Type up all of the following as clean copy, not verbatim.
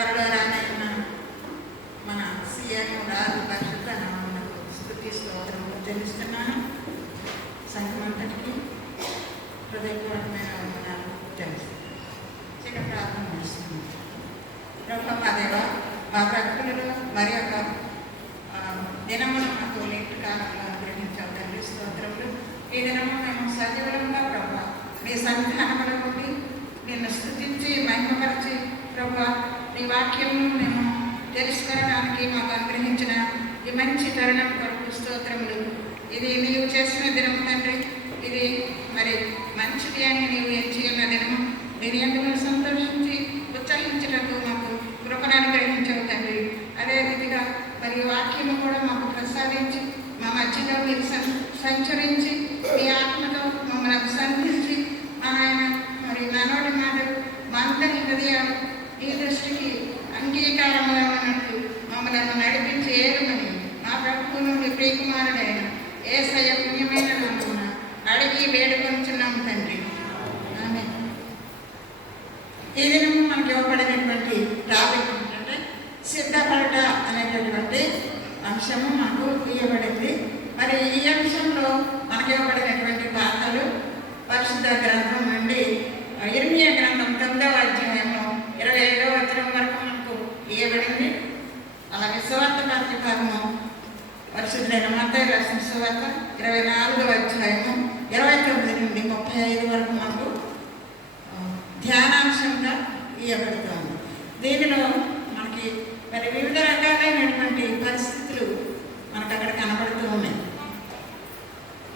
త్వరలో రానైన మన సీఎం రాజు పరిషత్ నామమునకు స్తుతి స్తోత్రములు చెల్లిస్తున్నాను. సంఘమంతటికి హృదయపూర్వకమైన వందనాలు తెలుస్తున్నాను. చిన్న ప్రార్థన చేస్తున్నాను. ప్రభు మా దేవ, మా ప్రకృతిలో మరి ఒక దినమును మాకు లేట్ కాలంలో అనుగ్రహించావు తండ్రి. స్తోత్రములు. ఈ దినము మేము సజీవులంగా ప్రభు నీ సంధానముల నుండి నిన్ను స్తుతించి మహిమపరిచి ప్రభు నీ వాక్యము మేము తెలుసుకోవడానికి మాకు అనుగ్రహించిన ఈ మంచి తరుణం కొరకు స్తోత్రములు. ఇది నీవు చేసిన దినము తండ్రి. ఇది మరి మంచిది అని నీవు ఎంచి ఉన్న దినము. దీని ఎందుకు సంతోషించి ఉత్సాహించటకు మాకు కృపను అనుగ్రహించావు తండ్రి. అదే రీతిగా మరి వాక్యము కూడా మాకు ప్రసాదించి మా మధ్యలో మీరు సంచరించి మీ ఆత్మతో మమ్మల్ని అభిసంధించి ఆయన మరి ననోడి మాటలు మా అందరి హృదయాలు ఈ దృష్టికి అంగీకారంలో ఉన్నట్టు మమ్మల్ని నడిపించి ఏరుమని మా ప్రభువు నుండి ప్రియకుమారుడైన యేసయ్య పుణ్యమైన నామమున అడిగి వేడుకొంచున్నాము తండ్రి. ఆమేన్. ఈ దినము మనకి ఇవ్వబడినటువంటి టాపిక్ ఏంటంటే సిద్ధపడట అనేటటువంటి అంశము మనకు ఇవ్వబడింది. మరి ఈ అంశంలో మనకి ఇవ్వబడినటువంటి పాఠాలు పరిశుద్ధ గ్రంథం నుండి ఇర్మియా గ్రంథం 9వ అధ్యాయము 27వ వచనం వరకు మనకు ఇవ్వబడింది. అలాగే సువార్త పత్రికము పరిశుద్ధులైన మత్తయి రాసిన సువార్త 24వ అధ్యాయము 29 నుండి 35 వరకు మనకు ధ్యానాంశంగా ఇవ్వబడుతుంది. దీనిలో మనకి మరి వివిధ రకాలైనటువంటి పరిస్థితులు మనకు అక్కడ కనబడుతూ ఉన్నాయి.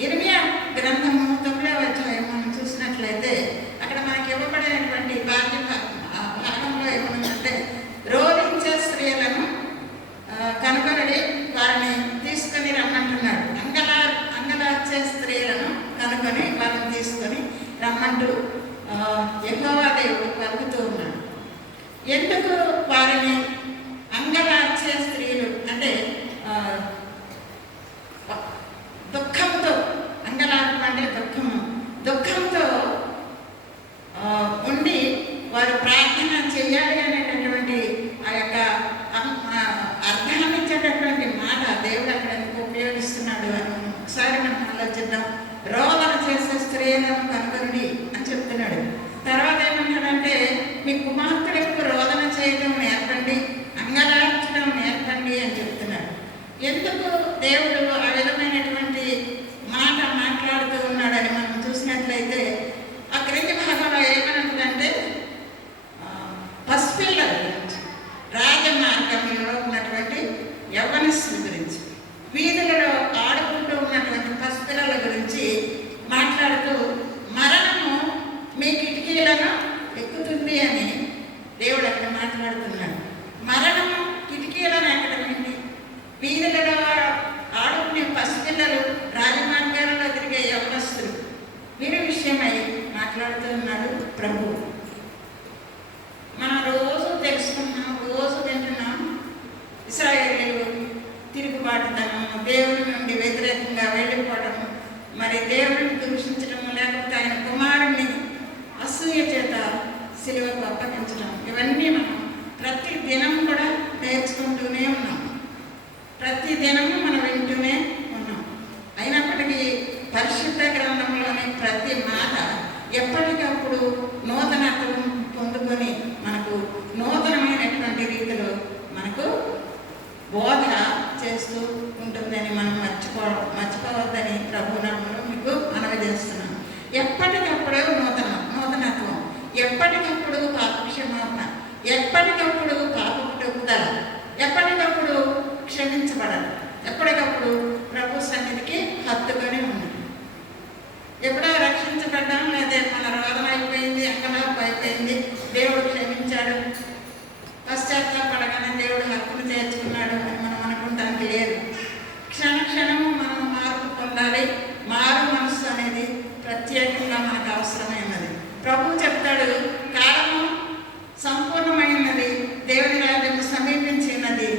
ఇర్మియా గ్రంథము 9వ అధ్యాయం మనం చూసినట్లయితే అక్కడ మనకి ఇవ్వబడినటువంటి భాగంలో ఏమనుందంటే రోధించే స్త్రీలను కనుగొనడి వారిని తీసుకొని రమ్మంటున్నాడు. అంగలార్చే స్త్రీలను కనుగొని వారిని తీసుకొని రమ్మంటూ యెహోవా దేవుడు పలుకుతూ ఉన్నాడు. ఎందుకు వారిని అంగలార్చే స్త్రీలు అంటే దుఃఖంతో, అంగలార్పు అంటే దుఃఖంతో ఉండి వారు ప్రార్థన చేయాలి అనేటటువంటి ఆ యొక్క అర్థాన్ని ఇచ్చేటటువంటి మాట దేవుడు అక్కడ ఉపయోగిస్తున్నాడు అని ఒకసారి మనం ఆలోచిద్దాం. రోదన చేసే స్త్రీలను కనుగొని అని చెప్తున్నాడు. తర్వాత ఏమన్నాడంటే మీ కుమార్తెలకు రోదన చేయడం నేర్పండి, అంగలార్చడం నేర్పండి అని చెప్తున్నాడు. ఎందుకు దేవుడు ఆ విధమైనటువంటి మాట మాట్లాడుతూ ఉన్నాడని మనం చూసినట్లయితే ఆ క్రింది భాగంలో ఏమనుందంటే పసిపిల్లల గురించి, రాజమార్గంలో ఉన్నటువంటి యవ్వనస్తుల గురించి, వీధులలో ఆడుకుంటూ ఉన్నటువంటి పసిపిల్లల గురించి మాట్లాడుతూ మరణము మీ కిటికీలను ఎక్కుతుంది అని దేవుడు అక్కడ మాట్లాడుతున్నాడు. మరణము కిటికీలను ఎక్కడమండి? వీధులలో ఆడుకునే పసిపిల్లలు, రాజమార్గాలలో తిరిగే యవ్వనస్తులు, వీరి విషయమై మాట్లాడుతూ ఉన్నాడు ప్రభు. మనం రోజు తెలుసుకున్నాం, రోజు వింటున్నాం. ఇశ్రాయేలీయులు తిరుగుబాటుతనం, దేవుని నుండి వ్యతిరేకంగా వెళ్ళిపోవడము, మరి దేవుడిని దూషించడము, లేకపోతే ఆయన కుమారుణ్ణి అసూయ చేత సిలువకు అప్పగించడం, ఇవన్నీ మనం ప్రతి దినం కూడా నేర్చుకుంటూనే ఉన్నాం. ప్రతి దినము మనం వింటూనే ఉన్నాం. అయినప్పటికీ పరిశుద్ధ గ్రంథంలోని ప్రతి మాట ఎప్పటికప్పుడు నూతనత్వం పొందుకొని మనకు నూతనమైనటువంటి రీతిలో మనకు బోధ చేస్తూ ఉంటుందని మనం మర్చిపోవద్దని ప్రభు నామములో మీకు మనవి చేస్తున్నాను. ఎప్పటికప్పుడు నూతనత్వం, ఎప్పటికప్పుడు పాపక్షమాపణ, ఎప్పటికప్పుడు పాపపుట్టుదల, ఎప్పటికప్పుడు క్షమించబడాలి, ఎప్పటికప్పుడు ప్రభు సన్నిధికి హత్తుకొని ఉంది. ఎప్పుడో రక్షించబడ్డాం, లేదా మన రోదన అయిపోయింది, అంగలాపు అయిపోయింది, దేవుడు క్షమించాడు, పశ్చాత్తాపడగానే దేవుడు హక్కును చేర్చుకున్నాడు అని మనం అనుకుంటానికి లేదు. క్షణము మనం మార్పు పొందాలి. మారు మనస్సు అనేది ప్రత్యేకంగా మనకు అవసరమైనది. ప్రభు చెప్తాడు, కాలము సంపూర్ణమైనది, దేవుని రాజ్యం సమీపించినది,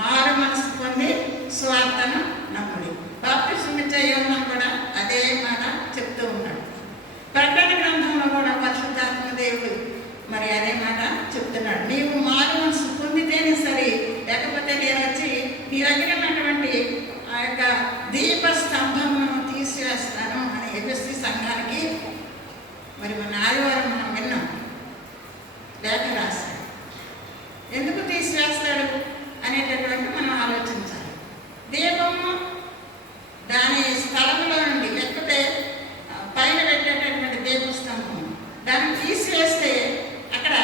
మారు మనసు పొంది స్వార్థను నమ్ముడి. బాప్టిజం ఇచ్చే యోహాను కూడా అదే మాట చెప్తూ ఉన్నాడు. ప్రకటన గ్రంథంలో కూడా పరిశుద్ధాత్మ దేవుడు మరి అదే మాట చెప్తున్నాడు. నీవు మారు మనసు మరి మన ఆదివారం మనం విన్నాం, లేఖ రాశాడు. ఎందుకు తీసివేస్తాడు అనేటటువంటి మనం ఆలోచించాలి. దీపము దాని స్థలంలో నుండి, లేకపోతే పైన పెట్టేటటువంటి దీపస్తంభం దాన్ని తీసివేస్తే అక్కడ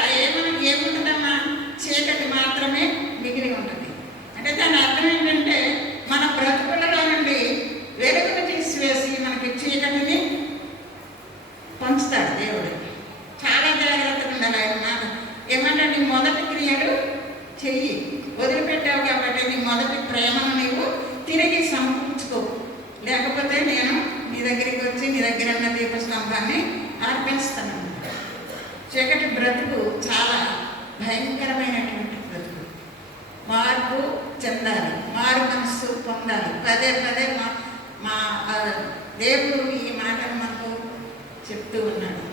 ఏముంటుందమ్మా? చీకటి మాత్రమే మిగిలి ఉంటుంది. అంటే దాని అర్థం ఏంటంటే మన బ్రతుకులలో నుండి వెలుగును తీసివేసి మనకి చీకటిని పంచుతాడు దేవుడు. చాలా జాగ్రత్తగా ఉండాలి. ఆయన మాట ఏమంటే నీ మొదటి క్రియలు చెయ్యి, వదిలిపెట్టావు కాబట్టి నీ మొదటి ప్రేమను నీవు తిరిగి సమకూర్చుకో, లేకపోతే నేను నీ దగ్గరికి వచ్చి నీ దగ్గర ఉన్న దీపస్తంభాన్ని అర్పిస్తాను. చీకటి బ్రతుకు చాలా భయంకరమైనటువంటి బ్రతుకు. మార్పు చెందాలి, మారు మనస్సు పొందాలి. పదే పదే మా దేవుడు ఈ మాటను మనకు చెప్తూ ఉన్నాడు.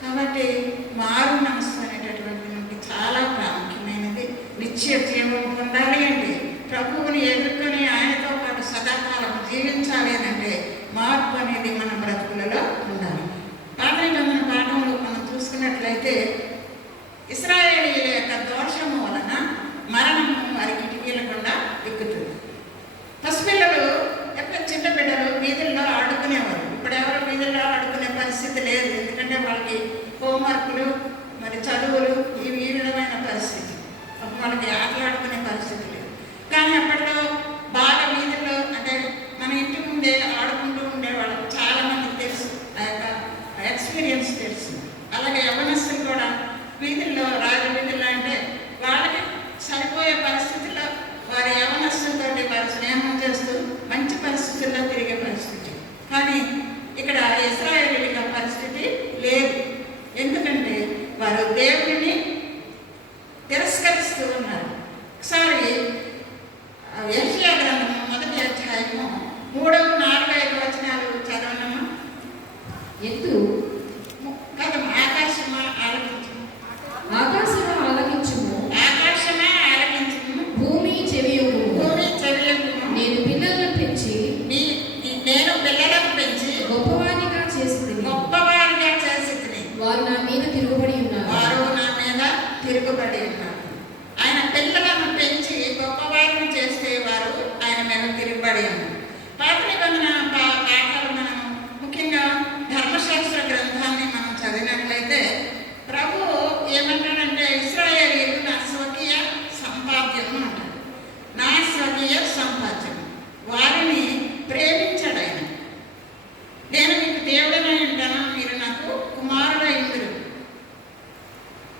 కాబట్టి మారు మనస్సు అనేటటువంటి చాలా ప్రాముఖ్యమైనది. నిత్య జీవం పొందాలి అంటే, ప్రభువుని ఎదుర్కొని ఆయనతో పాటు సదాకాలం జీవించాలి అని అంటే మార్పు అనేది మన బ్రతుకులలో ఉండాలి. పాత నిబంధన పాఠంలో మనం చూసుకున్నట్లయితే ఇశ్రాయేలీయుల యొక్క దోషము వలన మరణము వారికి కిటికీలకుండా ఎక్కుతుంది. పసిపిల్లలు ఎక్కడ చిన్న బిడ్డలు వీధుల్లో ఆడుకునేవారు. ఇప్పుడు ఎవరు వీధుల్లో ఆడుకునే పరిస్థితి లేదు. ఎందుకంటే వాళ్ళకి హోంవర్క్లు, మరి చదువులు, ఈ విధమైన పరిస్థితి, వాళ్ళకి ఆటలు ఆడుకునే పరిస్థితి లేదు. కానీ అప్పట్లో బాగా వీధుల్లో, అంటే మన ఇంటి ముందే ఆడుకుంటూ ఉండేవాళ్ళు. చాలామందికి తెలుసు, ఆ యొక్క ఎక్స్పీరియన్స్ తెలుసు. అలాగే యవ్వనస్తులు కూడా వీధుల్లో, వీధుల్లో అంటే వాళ్ళకి సరిపోయే పరిస్థితుల్లో వారి యవ్వనస్తులతో వారు స్నేహం చేస్తూ మంచి పరిస్థితుల్లో తిరిగే పరిస్థితి. కానీ ఇక్కడ ఇశ్రాయేలీయుల పరిస్థితి లేదు. ఎందుకంటే వారు దేవుడిని తిరస్కరిస్తూ ఉన్నారు. ఒకసారి యెషయా గ్రంథము 1వ అధ్యాయము 3, 4, 5 వచనాలు చదవనమ్మా. ఎత్తు కథం ఆకాశమా ఆలకించుము, ఆకాశమా ఆలకించుము, ఆకాశమే ఆలకించుము, భూమి చెవియొగ్గుము. భూమి చెవియొగ్గుము. నేను పిల్లలను పెంచి నేను పిల్లలను పెంచి గొప్పవారిగా చేసి గొప్పవారిగా చేసి వారు నా మీద తిరుగుబడి ఉన్నారు. వారు నా మీద తిరుగుబడి ఉన్నారు. ఆయన పిల్లలను పెంచి గొప్పవారిని చేసే వారు ఆయన మీద తిరుగుబడి ఉన్నారు. పాత నిబంధన పాఠాలు మనం ముఖ్యంగా ధర్మశాస్త్ర గ్రంథాన్ని మనం చదివినట్లయితే ప్రభు ఏమంటాడంటే ఇశ్రాయేలీయులు నా స్వకీయ సంపాద్యం అంటాడు. నా స్వకీయ సంపాద్యం. వారిని ప్రేమించాడు ఆయన. నేను మీకు దేవుడనై ఉంటాను, మీరు నాకు కుమారుడై ఉందురు.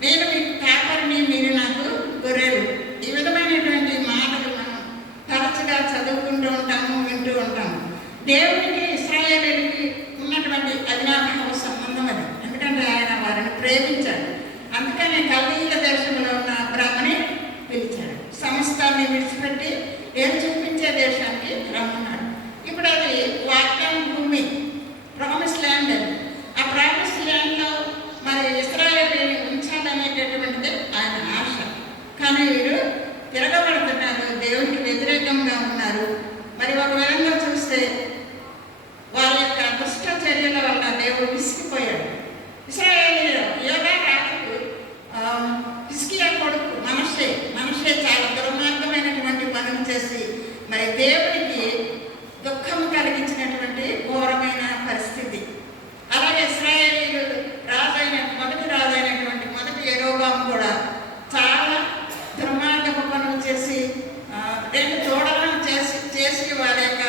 నేను మీకు కాపరిని, మీరు నాకు గొర్రెలు. ఈ విధమైనటువంటి మాటలు మనం తరచుగా చదువుకుంటూ ఉంటాము, వింటూ ఉంటాము. దేవునికి ఇశ్రాయేలీయులకి ఉన్నటువంటి అవినాభావ సంబంధం అది. ఎందుకంటే ఆయన వారిని ప్రేమించాడు. అందుకని కల్దీయుల దేశంలో ఉన్న అబ్రాహాముని పిలిచాడు. సమస్తాన్ని విడిచిపెట్టి నేను చూపించే దేశానికి రమ్మన్నాడు. ఇప్పుడు అది వాగ్దాన భూమి, ప్రామిస్ ల్యాండ్. అది ఆ ప్రామిస్ ల్యాండ్లో మరి ఇశ్రాయేలీయుల్ని ఉంచాలనేటటువంటిది ఆయన ఆశ. కానీ వీరు తిరగబడుతున్నారు, దేవునికి వ్యతిరేకంగా ఉన్నారు. మరి ఒక విధంగా చూస్తే వారి యొక్క దుష్ట చర్యల వల్ల దేవుడు విసిగిపోయాడు. ఇశ్రాయేలీయులు యోగా రాజుకు హిజ్కియా కొడుకు మనషే చాలా దుర్మార్గమైనటువంటి పనులు చేసి మరి దేవునికి దుఃఖం కలిగించినటువంటి ఘోరమైన పరిస్థితి. అలాగే ఇశ్రాయేలీయులు మొదటి రాజైనటువంటి యెరోబాము కూడా చాలా దుర్మార్గపు పనులు చేసి 2 దూడలను చేసి వారి యొక్క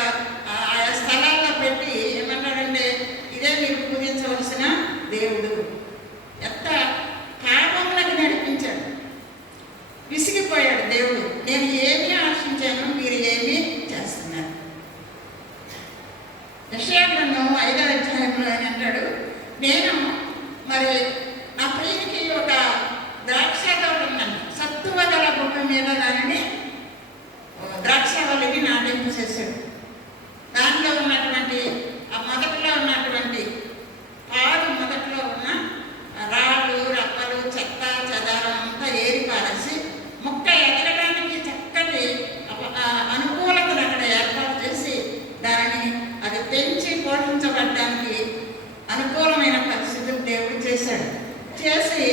చేసి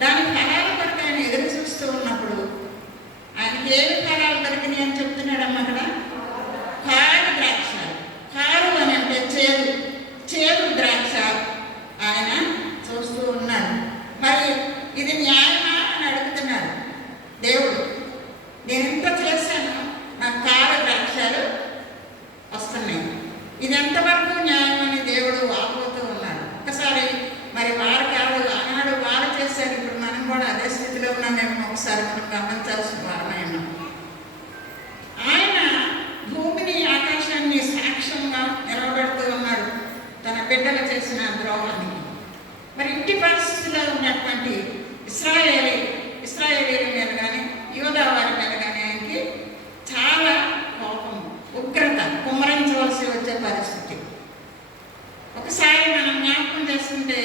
దాని ఫలాల కొరకు ఆయన ఎదురు చూస్తూ ఉన్నప్పుడు ఆయనకి ఏమి ఫలాలు దొరికినాయి అని చెప్తున్నాడమ్మ అక్కడ? కారు ద్రాక్ష. కారు అని అంటే చేదు, చేదు ద్రాక్ష ఆయన చూస్తూ ఉన్నాడు. మరి ఇది న్యాయమా అని అడుగుతున్నాడు దేవుడు. నేను ఇంత చేశాను, నాకు కారు ద్రాక్షలు వస్తున్నాయి, ఇది ఎంతవరకు న్యాయం అని దేవుడు వాపోతూ ఉన్నాడు. ఒకసారి మరి వారు కాదు, ఆనాడు వారు చేశారు, ఇప్పుడు మనం కూడా అదే స్థితిలో ఉన్నామేమో ఒకసారి మనం గమనించాల్సిన వారమై ఉన్నాం. ఆయన భూమిని ఆకాశాన్ని సాక్ష్యంగా నిలబెడుతూ ఉన్నాడు తన బిడ్డలు చేసిన ద్రోహానికి. మరి ఇంటి పరిస్థితిలో ఉన్నటువంటి ఇశ్రాయేలీల మీద కానీ యూదా వారి మీద కానీ ఆయనకి చాలా కోపం, ఉగ్రత, కుమ్మరించవలసి వచ్చే పరిస్థితి. ఒకసారి మనం జ్ఞాపకం చేసుకుంటే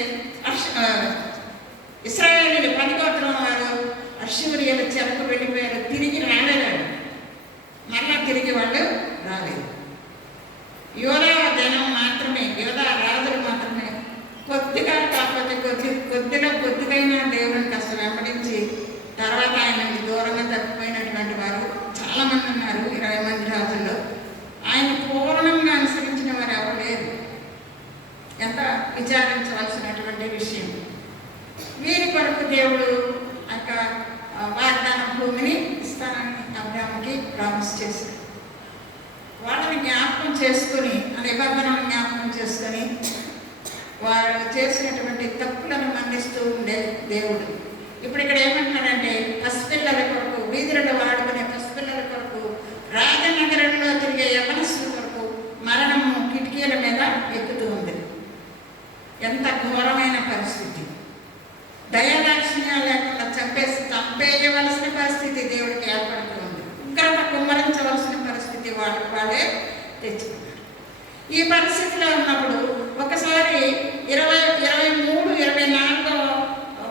ఇశ్రాయేలీలు 10 గోత్రం వారు అష్షూరియల చెరకు వెళ్ళిపోయారు, తిరిగి రాలేదు. మళ్ళా తిరిగి వాళ్ళు రాలేదు. యోధా జనం మాత్రమే, యోధా రాజులు మాత్రమే కొద్దిగా కాకపోతే కొద్దిగైనా దేవుడిని కాస్త వెంబడించి తర్వాత ఆయన దూరంగా తప్పిపోయినటువంటి వారు చాలామంది ఉన్నారు. 20 మంది రాజుల్లో ఆయన పూర్ణంగా అనుసరించిన వారు ఎవరు లేరు. ఎంత విచారించవలసినటువంటి విషయం. వీరి కొరకు దేవుడు అక్కడ వాగ్దాన భూమిని ఇస్తానని అబ్రాహాముకి ప్రామిస్ చేశారు. వాళ్ళని జ్ఞాపకం చేసుకొని, ఆ నిబంధనను జ్ఞాపకం చేసుకొని వారు చేసినటువంటి తప్పులను మన్నిస్తూ ఉండే దేవుడు. ఇప్పుడు ఇక్కడ ఏమంటున్నాడంటే, పసిపిల్లల కొరకు, వీధులలో వాడుకునే పసిపిల్లల కొరకు, రాజనగరంలో తిరిగే యవనస్తుల కొరకు మరణము కిటికీల మీద ఎక్కుతూ ఉంది. ఎంత ఘోరమైన పరిస్థితి! దయాదాక్షిణ్యాలు లేకుండా చంపేయవలసిన పరిస్థితి దేవుడికి ఏర్పడుతూ ఉంది. ఉగ్రత కుమ్మరించవలసిన పరిస్థితి వాళ్ళే తెచ్చుకున్నారు. ఈ పరిస్థితిలో ఉన్నప్పుడు ఒకసారి 23, 24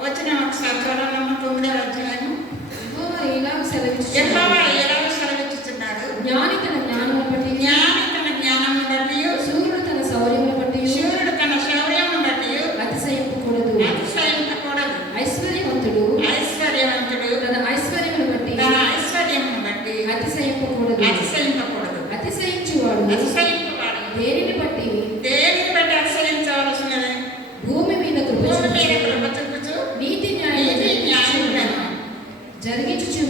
వచ్చిన ఒకసారి చూడాలమ్మ 9వ అధ్యాయం. యెహోవా ఇలాగ సెలవిచ్చుచున్నాడు, జ్ఞాని తన జ్ఞానమును బట్టి, శూరుడు తన శౌర్యమును బట్టి అతిశయింపకూడదు. ఐశ్వర్యవంతుడు తన ఐశ్వర్యమును బట్టి అతిశయింపకూడదు. అతిశయించువాడు దేనిని బట్టి అతిశయించవలసినది? భూమి మీద కృప చూపుచు నీతి న్యాయములను జరిగించుచు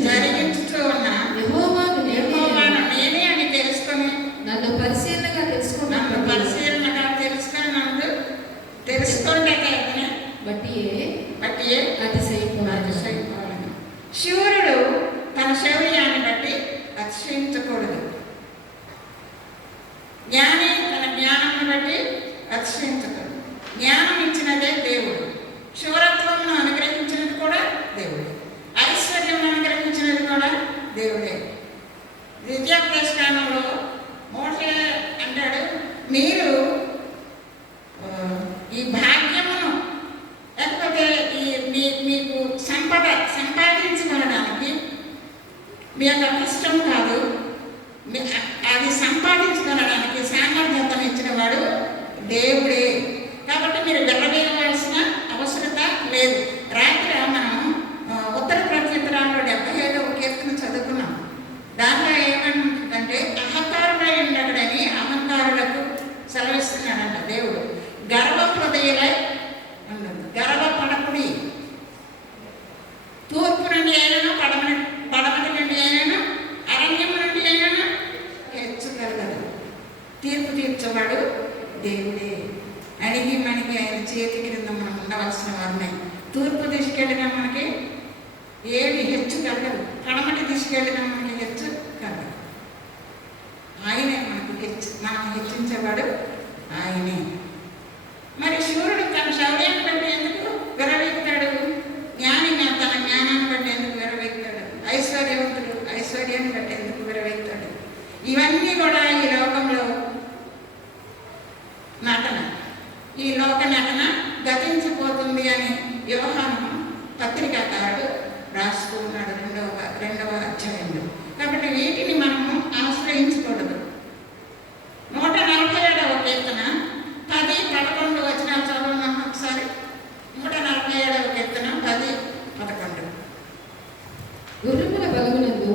ఉన్న యెహోవాను నేనే అని తెలుసుకొని నన్ను పరిశీలనగా తెలుసుకుని బట్టి అతిశయింపవాలని. శూరుడు తన శౌర్యాన్ని బట్టి అతిశయించకూడదు. జ్ఞాని తన జ్ఞానాన్ని బట్టి అతిశయించకూడదు. జ్ఞానం ఇచ్చినదే దేవుడు, శూరత్వమును అనుగ్రహించినది కూడా దేవుడే, ఐశ్వర్యం అనుగ్రహించినది కూడా దేవుడే. ద్వితీయోపదేశకాండంలో మోషే అంటాడు, మీరు ఈ భాగ్యమును లేకపోతే మీకు సంపాదించుకోవడానికి మీ యొక్క కష్టం కాదు, అది సంపాదించుకోవడానికి సామర్థ్యతను ఇచ్చిన వాడు దేవుడే. కాబట్టి మీరు వెళ్ళవేయవలసిన అవసరత లేదు. రాత్రి మనం ఉత్తర ప్రత్యుత్తరాల్లో 75వ కీర్తన చదువుకున్నాం. దాంట్లో ఏమంటుందంటే, అహంకారులై ఉండడని అహంకారులకు సెలవిస్తున్నాడంట దేవుడు. గర్వ హృదయులై ఉండదు, గర్వపడకుడి. తూర్పు నుండి అయినా పడమటి నుండి అయినా అరణ్యం నుండి అయినా హెచ్చగలగదు. తీర్పు తీర్చేవాడు దేవుడే. అడిగి మనకి ఆయన చేతి క్రింద మనం ఉండవలసిన వారిని. తూర్పు తీసుకెళ్ళినా మనకి ఏమి హెచ్చు కలగదు, పడమటి తీసుకెళ్ళినా మనకి హెచ్చు కలగదు. ఆయనే మనం హెచ్చించేవాడు ఆయనే. మరి శూరుడు తన శౌర్యాన్ని బట్టి ఎందుకు విరవేగుతాడు? జ్ఞాని తన జ్ఞానాన్ని బట్టి ఎందుకు విరవేగుతాడు? ఐశ్వర్యవంతుడు ఐశ్వర్యాన్ని బట్టి ఎందుకు విరవేగుతాడు? ఇవన్నీ కూడా ఈ లోకంలో నటన. ఈ లోక నటన గతించిపోతుంది అని యోహాను పత్రికాకారుడు రాస్తూ ఉన్నాడు 2వ అధ్యాయంలో. కాబట్టి వీటిని మనము ఆశ్రయించకూడదు. 147వ కీర్తన 10, 11 వచనాలు చదవమా ఒకసారి. 147వ కీర్తన గుర్రముల బలమునందు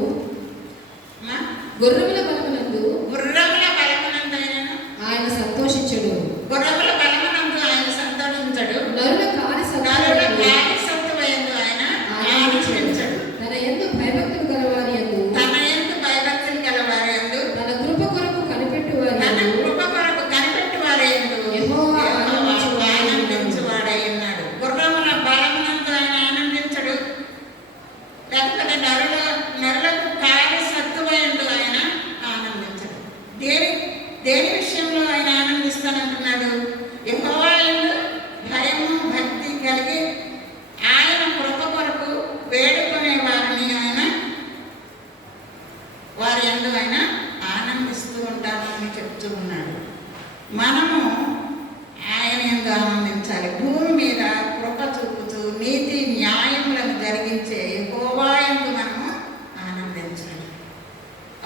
మా గుర్రముల బలమునందు గుర్రముల బలమునందు ఆయన సంతోషించడు. గుర్రముల బలమునందు ఆయన సంతోషించడు. నరుల కాని సత్తువయందు ఆయన ఆనందించడు. తన యందు భయభక్తులు గలవారి యందు తన యందు భయభక్తులు గలవారి యందు తన కృప కొరకు కనిపెట్టువారి తన యందు కృప కొరకు కనిపెట్టువారి యందు యెహోవా ఆనందించువాడై ఉన్నాడు. గుర్రముల బలమునందు ఆయన ఆనందించడు. లేకపోతే నరులకు కాని సత్తువయందు ఆయన ఆనందించడు. దేని విషయంలో ఆయన ఆనందిస్తానంటున్నాడు? యెహోవా యందు భయము భక్తి కలిగి ఆయన కృప కొరకు వేడుకునే వారిని వారి యందు ఆయన ఆనందిస్తూ ఉంటామని చెప్తూ ఉన్నాడు. మనము ఆయన యందు ఆనందించాలి. భూమి మీద కృప చూపుతూ నీతి న్యాయములను జరిగించే యెహోవా యందు మనము ఆనందించాలి.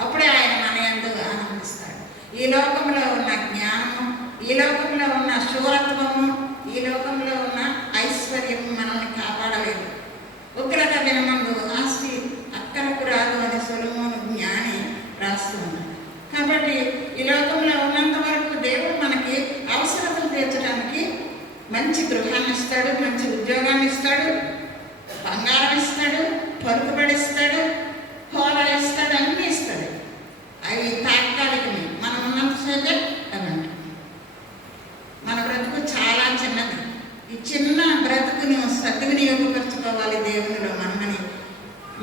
అప్పుడే ఆయన మన యందు ఆనందిస్తాడు. ఈ లోకంలో ఉన్న జ్ఞానము, ఈ లోకంలో ఉన్న శూరత్వము, ఈ లోకంలో ఉన్న ఐశ్వర్యము మనల్ని కాపాడలేదు. ఉగ్రత దినమందు ఆస్తి అక్కరకు రాదు అని సొలొమోను జ్ఞాని రాస్తూ ఉన్నాడు. కాబట్టి ఈ లోకంలో ఉన్నంత వరకు దేవుడు మనకి అవసరతలు తీర్చడానికి మంచి గృహాన్ని ఇస్తాడు, మంచి ఉద్యోగాన్ని ఇస్తాడు, బంగారం ఇస్తాడు, పలుకుబడి ఇస్తాడు, హోదా ఇస్తాడు, అన్నీ ఇస్తాడు. అవి తాత్కాలికమే. మనం ఉన్నంతసేపే అవంట. మన బ్రతుకు చాలా చిన్నది. ఈ చిన్న బ్రతుకుని సద్వినియోగపరచుకోవాలి దేవునిలో మనమని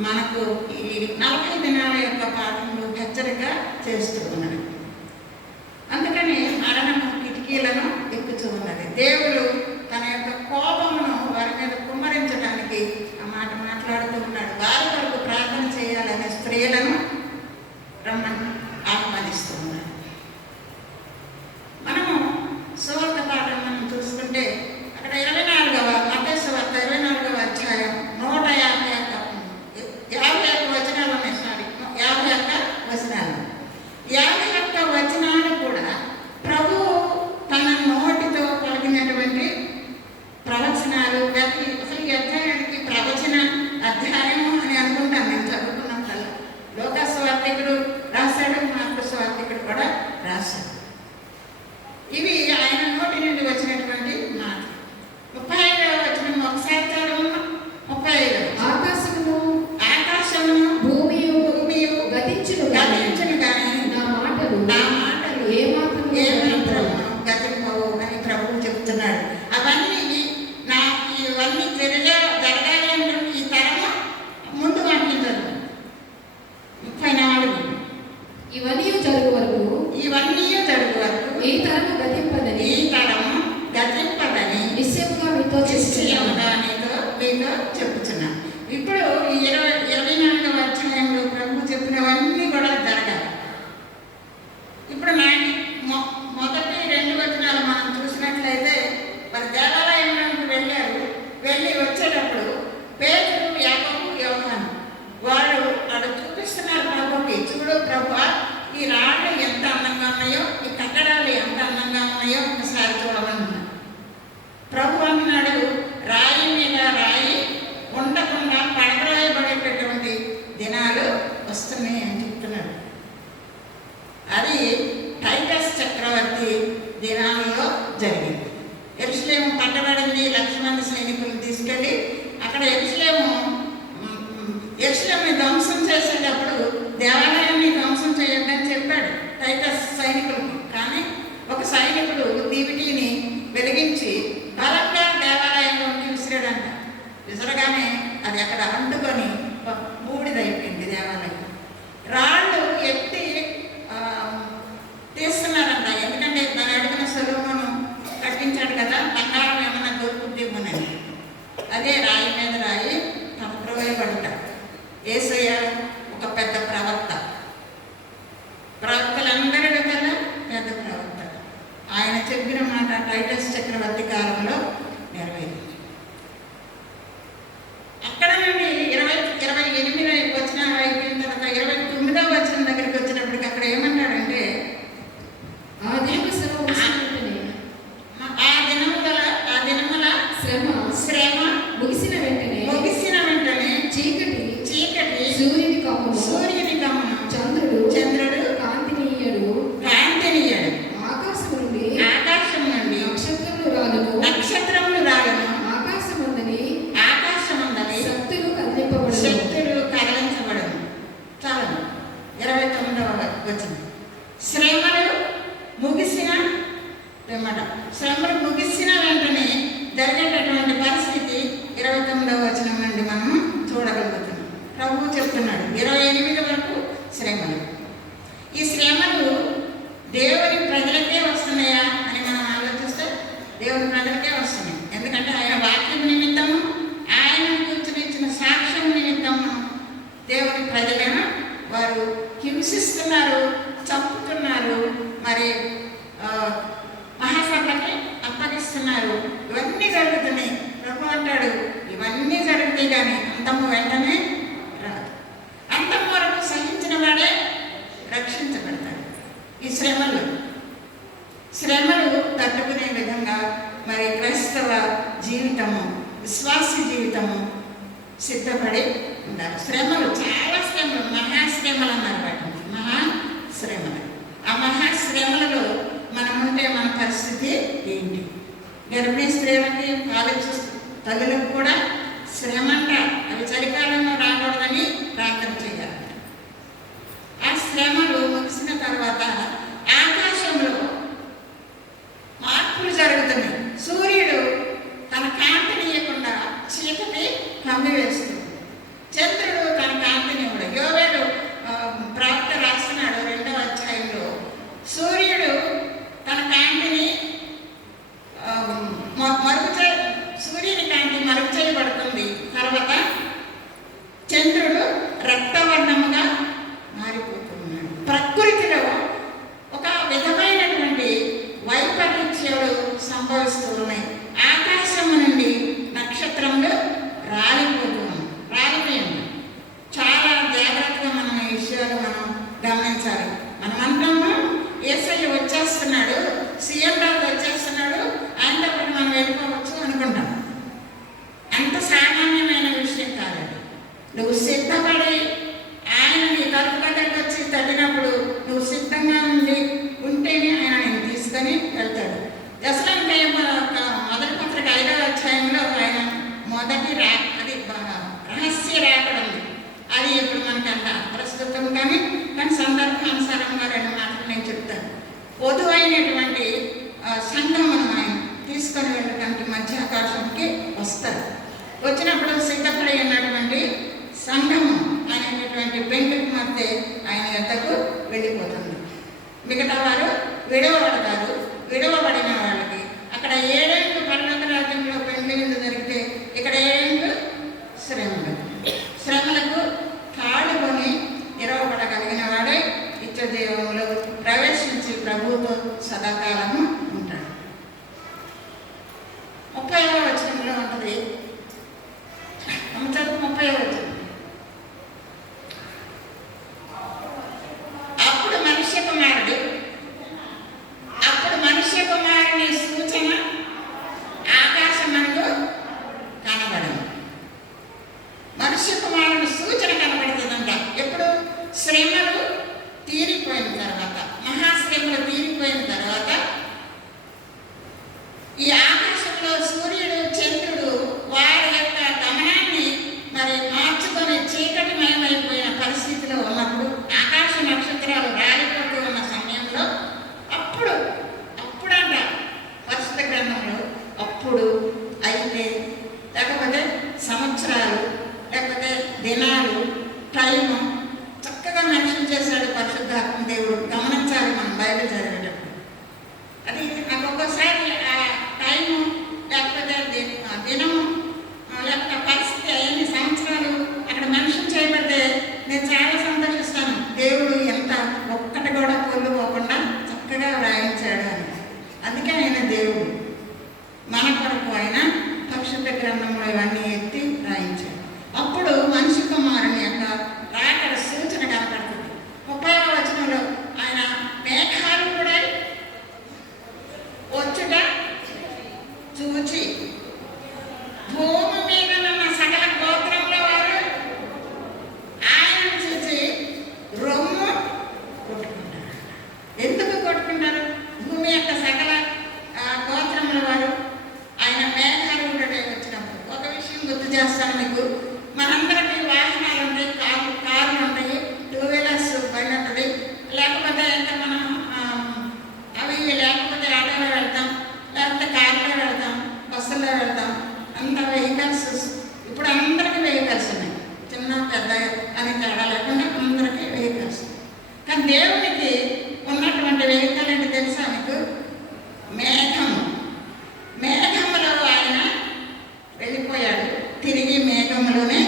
మనకు ఈ 40 దినాల యొక్క పాఠంలో హెచ్చరిక చేస్తూ ఉన్నది. అందుకని మరణము కిటికీలను ఎక్కుతూ ఉన్నది. దేవుడు తన యొక్క కోపమును వారి మీద కుమ్మరించడానికి ఆ మాట మాట్లాడుతూ ఉన్నాడు. వారి వరకు ప్రార్థన చేయాలనే స్త్రీలను రమ్మని ఆహ్వానిస్తూ ఉన్నాడు. మనము సువార్త పాఠం మనం చూసుకుంటే అక్కడ 24వ మత్తయి సువార్త 24వ అధ్యాయం 151 వచనాలు ఉన్నాయి. 51 వచనాలు. 51 వచనాలు కూడా ప్రభు తన నోటితో పలికినటువంటి ప్రవచనాలు. అసలు ఈ అధ్యాయానికి ప్రవచన అధ్యాయము అని అనుకుంటాం మేము చదువుకున్నప్పుడల్లా. లోకా సువార్తికుడు రాశాడు, మార్కు సువార్తికుడు కూడా రాశాడు. ఇవి ఆయన నోటి నుండి వచ్చినటువంటి మాట. 35వ వచనం ఒకసారి చదవము. 35 ఆకాశము భూమియు గతించును కానీ నా మాటలు ఏమాత్రము గతింపవు అని ప్రభువు చెప్తున్నాడు. ఇవన్నీ జరగాలి అంటే ఈ తరము ముందు వాటించదు. 34 ఇవన్నీ జరుగు వరకు ఈ తరము గతింపదని నిశ్చయముగా మీతో చెప్పుచున్నా. ఇప్పుడు ఈ 24వ అధ్యాయంలో ప్రభు చెప్పినవన్నీ కూడా జరగాలి. ఇప్పుడు మొదటి 2 వచనాలు మనం చూసినట్లయితే మరి దేవాలయంలోకి వెళ్ళి వచ్చేటప్పుడు పేతురు, యాకోబు, యోహాను వాళ్ళు అక్కడ చూపిస్తున్నారు ప్రభుకి. చూడు ప్రభువా, ఈ రాళ్ళు ఎంత అందంగా ఉన్నాయో, ఈ కట్టడాలు ఎంత అందంగా ఉన్నాయో ఒకసారి చూడమన్నాడు. ప్రభు అన్నాడు, రాయి మీద రాయి ఉండకుండా పడద్రాయబడేటటువంటి దినాలు వస్తున్నాయి అని చెప్తున్నాడు. అది టైటస్ చక్రవర్తి దినాలలో జరిగింది. యెరూషలేము పట్టబడింది. 1,00,000 మంది సైనికులను తీసుకెళ్ళి అక్కడ యెరూషలేముని ధ్వంసం చేసేటప్పుడు దేవాలయాన్ని ధ్వంసం చేయొద్దని చెప్పాడు టైటస్ సైనికులకు. కానీ ఒక సైనికుడు దీవిటీని వెలిగించి బలంగా దేవాలయంలోకి విసిరాడంట. విసరగానే అది అక్కడ అంటుకొని బూడిదైపోయింది దేవాలయం. రాళ్ళు ఎత్తి తీస్తున్నారంట. ఎందుకంటే దాని అడుగున సొలొమోను కట్టించాడు కదా, బంగారం ఏమన్నా దొరుకుద్దేమోనని. అదే రాయి మీద రాయి తమద్రోయబడుట. యేసయ్య ఒక పెద్ద ప్రవక్త. ప్రవక్తలందరిలో కన్నా పెద్ద ప్రవక్త. ఆయన చెప్పిన మాట టైటస్ చక్రవర్తి కాలంలో నెరవేరింది. అక్కడ నుండి 28 వచనాలు అయిపోయిన తర్వాత 29వ శక్తులు కదలించబడను. చాలు 29వ వచనం. శ్రమలు ముగిసిన వెంటనే జరిగేటటువంటి పరిస్థితి 29వ వచనం నుండి మనం చూడగలుగుతున్నాం. ప్రభువు చెప్తున్నాడు 28 వరకు శ్రమలు. ఈ శ్రమలు దేవుని ప్రజలకే వస్తున్నాయా అని మనం ఆలోచిస్తే దేవుని ప్రజలకే వస్తున్నాయి. ఎందుకంటే ఆయన వాక్యం నిమిత్తము, ఆయన కూర్చుని ఇచ్చిన సాక్ష్యం నిమిత్తము దేవుని ప్రజలను వారు హింసిస్తున్నారు, చంపుతున్నారు, మరి మహాసభకి అప్పగిస్తున్నారు. ఇవన్నీ జరుగుతున్నాయి. ప్రభు అంటాడు ఇవన్నీ జరుగుతాయి కానీ అంతము వెంటనే రాదు. అంతం వరకు సహించిన వాడే రక్షించబడతాడు. ఈ శ్రమలు తట్టుకునే విధంగా మరి క్రైస్తవ జీవితము, విశ్వాసీ జీవితము సిద్ధపడి ఉండాలి. శ్రమలు, చాలా శ్రమలు, మహాశ్రమలు అన్నారు వాటిని, మహాశ్రమలు. ఆ మహాశ్రమలలో మనం ఉంటే మన పరిస్థితి ఏంటి? గర్భిణీ స్త్రీలకి, పాలించే తల్లులకు కూడా శ్రమ అంట. అవి చలికాలంలో రాకూడదని ప్రార్థన చేయాలి. ఆ శ్రమలు ముగిసిన తర్వాత ఆకాశంలో మార్పులు జరుగుతున్నాయి. సూర్యుడు తన కాంతిని ఇవ్వకుండా చీకటి కమ్మివేస్తుంది. చంద్రుడు తన కాంతిని ఇవ్వడు. యోవేలు ప్రవక్త రాస్తున్నాడు 2వ అధ్యాయంలో, సూర్యుడు తన కాంతిని సూర్యుని కాంతి మరుగు చేయబడుతుంది. తర్వాత చంద్రుడు రక్తవర్ణముగా మారిపోతున్నాడు. ప్రకృతిలో ఒక విధమైనటువంటి వైపరీత్యాలు సంభవిస్తూ ఉన్నాయి. ఆకాశం నుండి నక్షత్రములు రాలిపోయింది. చాలా జాగ్రత్తగా మనం ఈ విషయాలు మనం గమనించాలి. మనం అంటాము యేసయ్య వచ్చేస్తున్నాడు, సీఎం గారు వచ్చేస్తున్నాడు, ఆయనతో పాటు మనం వెళ్ళిపోవచ్చు అనుకుంటాం. అంత సామాన్యమైన విషయం కాదండి. నువ్వు సిద్ధపడి ఆయన నీ తలుపు దగ్గరికి వచ్చి తట్టినప్పుడు నువ్వు సిద్ధంగా ఉంటేనే ఆయన నేను తీసుకొని వెళ్తాడు. దశలంటే మొదటి పత్రిక 5వ అధ్యాయంలో ఆయన మొదటి అది రహస్య రాకడ ఉంది. అది ఇప్పుడు మనకి అంత ప్రస్తుతం కానీ సందర్భానుసారంగా 2 మాటలు నేను చెప్తాను. పొదువైనటువంటి సంగమనం ఆయన తీసుకొని వెళ్ళడానికి మధ్యాకాశంకి వస్తారు. వచ్చినప్పుడు సిద్ధపడి ఉన్నటువంటి సంగమం అనేటటువంటి పెండ్లి కుమార్తె ఆయన వద్దకు వెళ్ళిపోతుంది. మిగతా వారు విడవబడతారు. విడవబడిన వాళ్ళకి అక్కడ 7 ఏళ్ళు పరలోక రాజ్యంలో పెండ్లి విందు జరిగితే ఇక్కడ 7 ఏళ్ళు శ్రమలకు కాడుకొని నిలవబడగలిగిన వాడే నిత్యజీవంలో ప్రవేశించి ప్రభువుతో సదాకాలము ఉంటాడు. 30వ వచనంలో ఉంటుంది. 30వ వచనం. అప్పుడు మనుష్య కుమారుని సూచన ఆకాశమందు కనబడదు. మనుష్య కుమారుని సూచన కనబడుతుందంట. ఎప్పుడు? శ్రమలు తీరిపోయిన తర్వాత, మహాశ్రమలు తీరిపోయిన తర్వాత ఈ ఆకాశంలో సూర్యుడు, చంద్రుడు వారి యొక్క గమనాన్ని మరి మార్చుకొని చీకటిమయమైపోయిన పరిస్థితిలో ఉన్నప్పుడు, ఆకాశ నక్షత్రాలు రాలిపోతూ ఉన్న సమయంలో అప్పుడంట పరిశుద్ధ గ్రంథంలో అప్పుడు అయితే, లేకపోతే సంవత్సరాలు, లేకపోతే దినాలు, టైము చక్కగా మెన్షన్ చేశాడు పరిశుద్ధాత్మ దేవుడు. గమనించాలి మనం బైబిల్ చదివేటప్పుడు. అది నాకు ఒక్కోసారి ఆ టైము, లేకపోతే దినము, లేకపోతే పరిస్థితి అయ్యని సంవత్సరాలు అక్కడ మెన్షన్ చేయబడితే నేను చాలా సంతోషిస్తాను. దేవుడు ఎంత ఒక్కటి కూడా పొందుకోకుండా చక్కగా వ్రాయించాడు అని. అందుకే ఆయన దేవుడు మన కొరకు ఆయన పరిశుద్ధ గ్రంథంలో ఇవన్నీ ఎత్తి రాయించాడు. అప్పుడు మనిషి కుమారుని యొక్క రాకడ సూచన కనపడుతుంది. 30వ వచనంలో ఆయన మేఘాలు కూడా వచ్చుట చూచి భూమి మీద ఉన్న సకల గోత్రంలో వారు ఆయనను చూసి రొమ్ము కొట్టుకుంటారు. ఎందుకు కొట్టుకుంటారు? భూమి యొక్క సకల గోత్రముల వారు ఆయన మేఘాలు వచ్చినప్పుడు. ఒక విషయం గుర్తు చేస్తాను మీకు. మనందరికీ వాహనాలు ఉంటాయి, కార్లు ఉంటాయి, 2 వీలర్స్ బండి ఉంటుంది. లేకపోతే ఇంకా మనం అవి లేకపోతే ఆటోలో వెళ్తాం, లేకపోతే కార్లో వెళ్తాం, బస్సుల్లో వెళ్తాం. అంత వెహికల్స్ ఇప్పుడు అందరికీ వెహికల్స్ ఉన్నాయి, చిన్న పెద్ద అని తేడా లేకుండా అందరికీ వెహికల్స్. కానీ దేవునికి ఉన్నటువంటి వెహికల్ అంటే తెలుసా మీకు? మేఘము. మేఘములో ఆయన వెళ్ళిపోయాడు, తిరిగి మేఘములోనే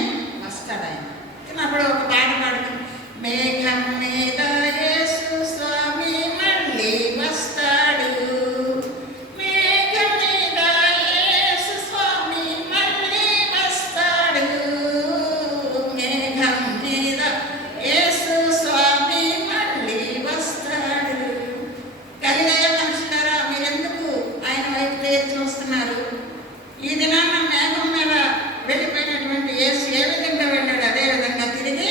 వస్తాడు ఆయన. చిన్నప్పుడు ఒక పాట పాడుతుంది, మేఘం మీద యేసు స్వామి మళ్ళీ వస్తాడు, మేఘం మీద యేసు స్వామి మళ్ళీ వస్తాడు, మేఘం మీద యేసు స్వామి మళ్ళీ వస్తాడు. గలిలయ మనుషులారా, మీరెందుకు ఆయన వైపు తేరి చూస్తున్నారు? ఈ దినాన్న మేఘం మీద వెళ్ళిపోయినటువంటి యేసు ఏ విధంగా వెళ్ళాడు, అదే విధంగా తిరిగి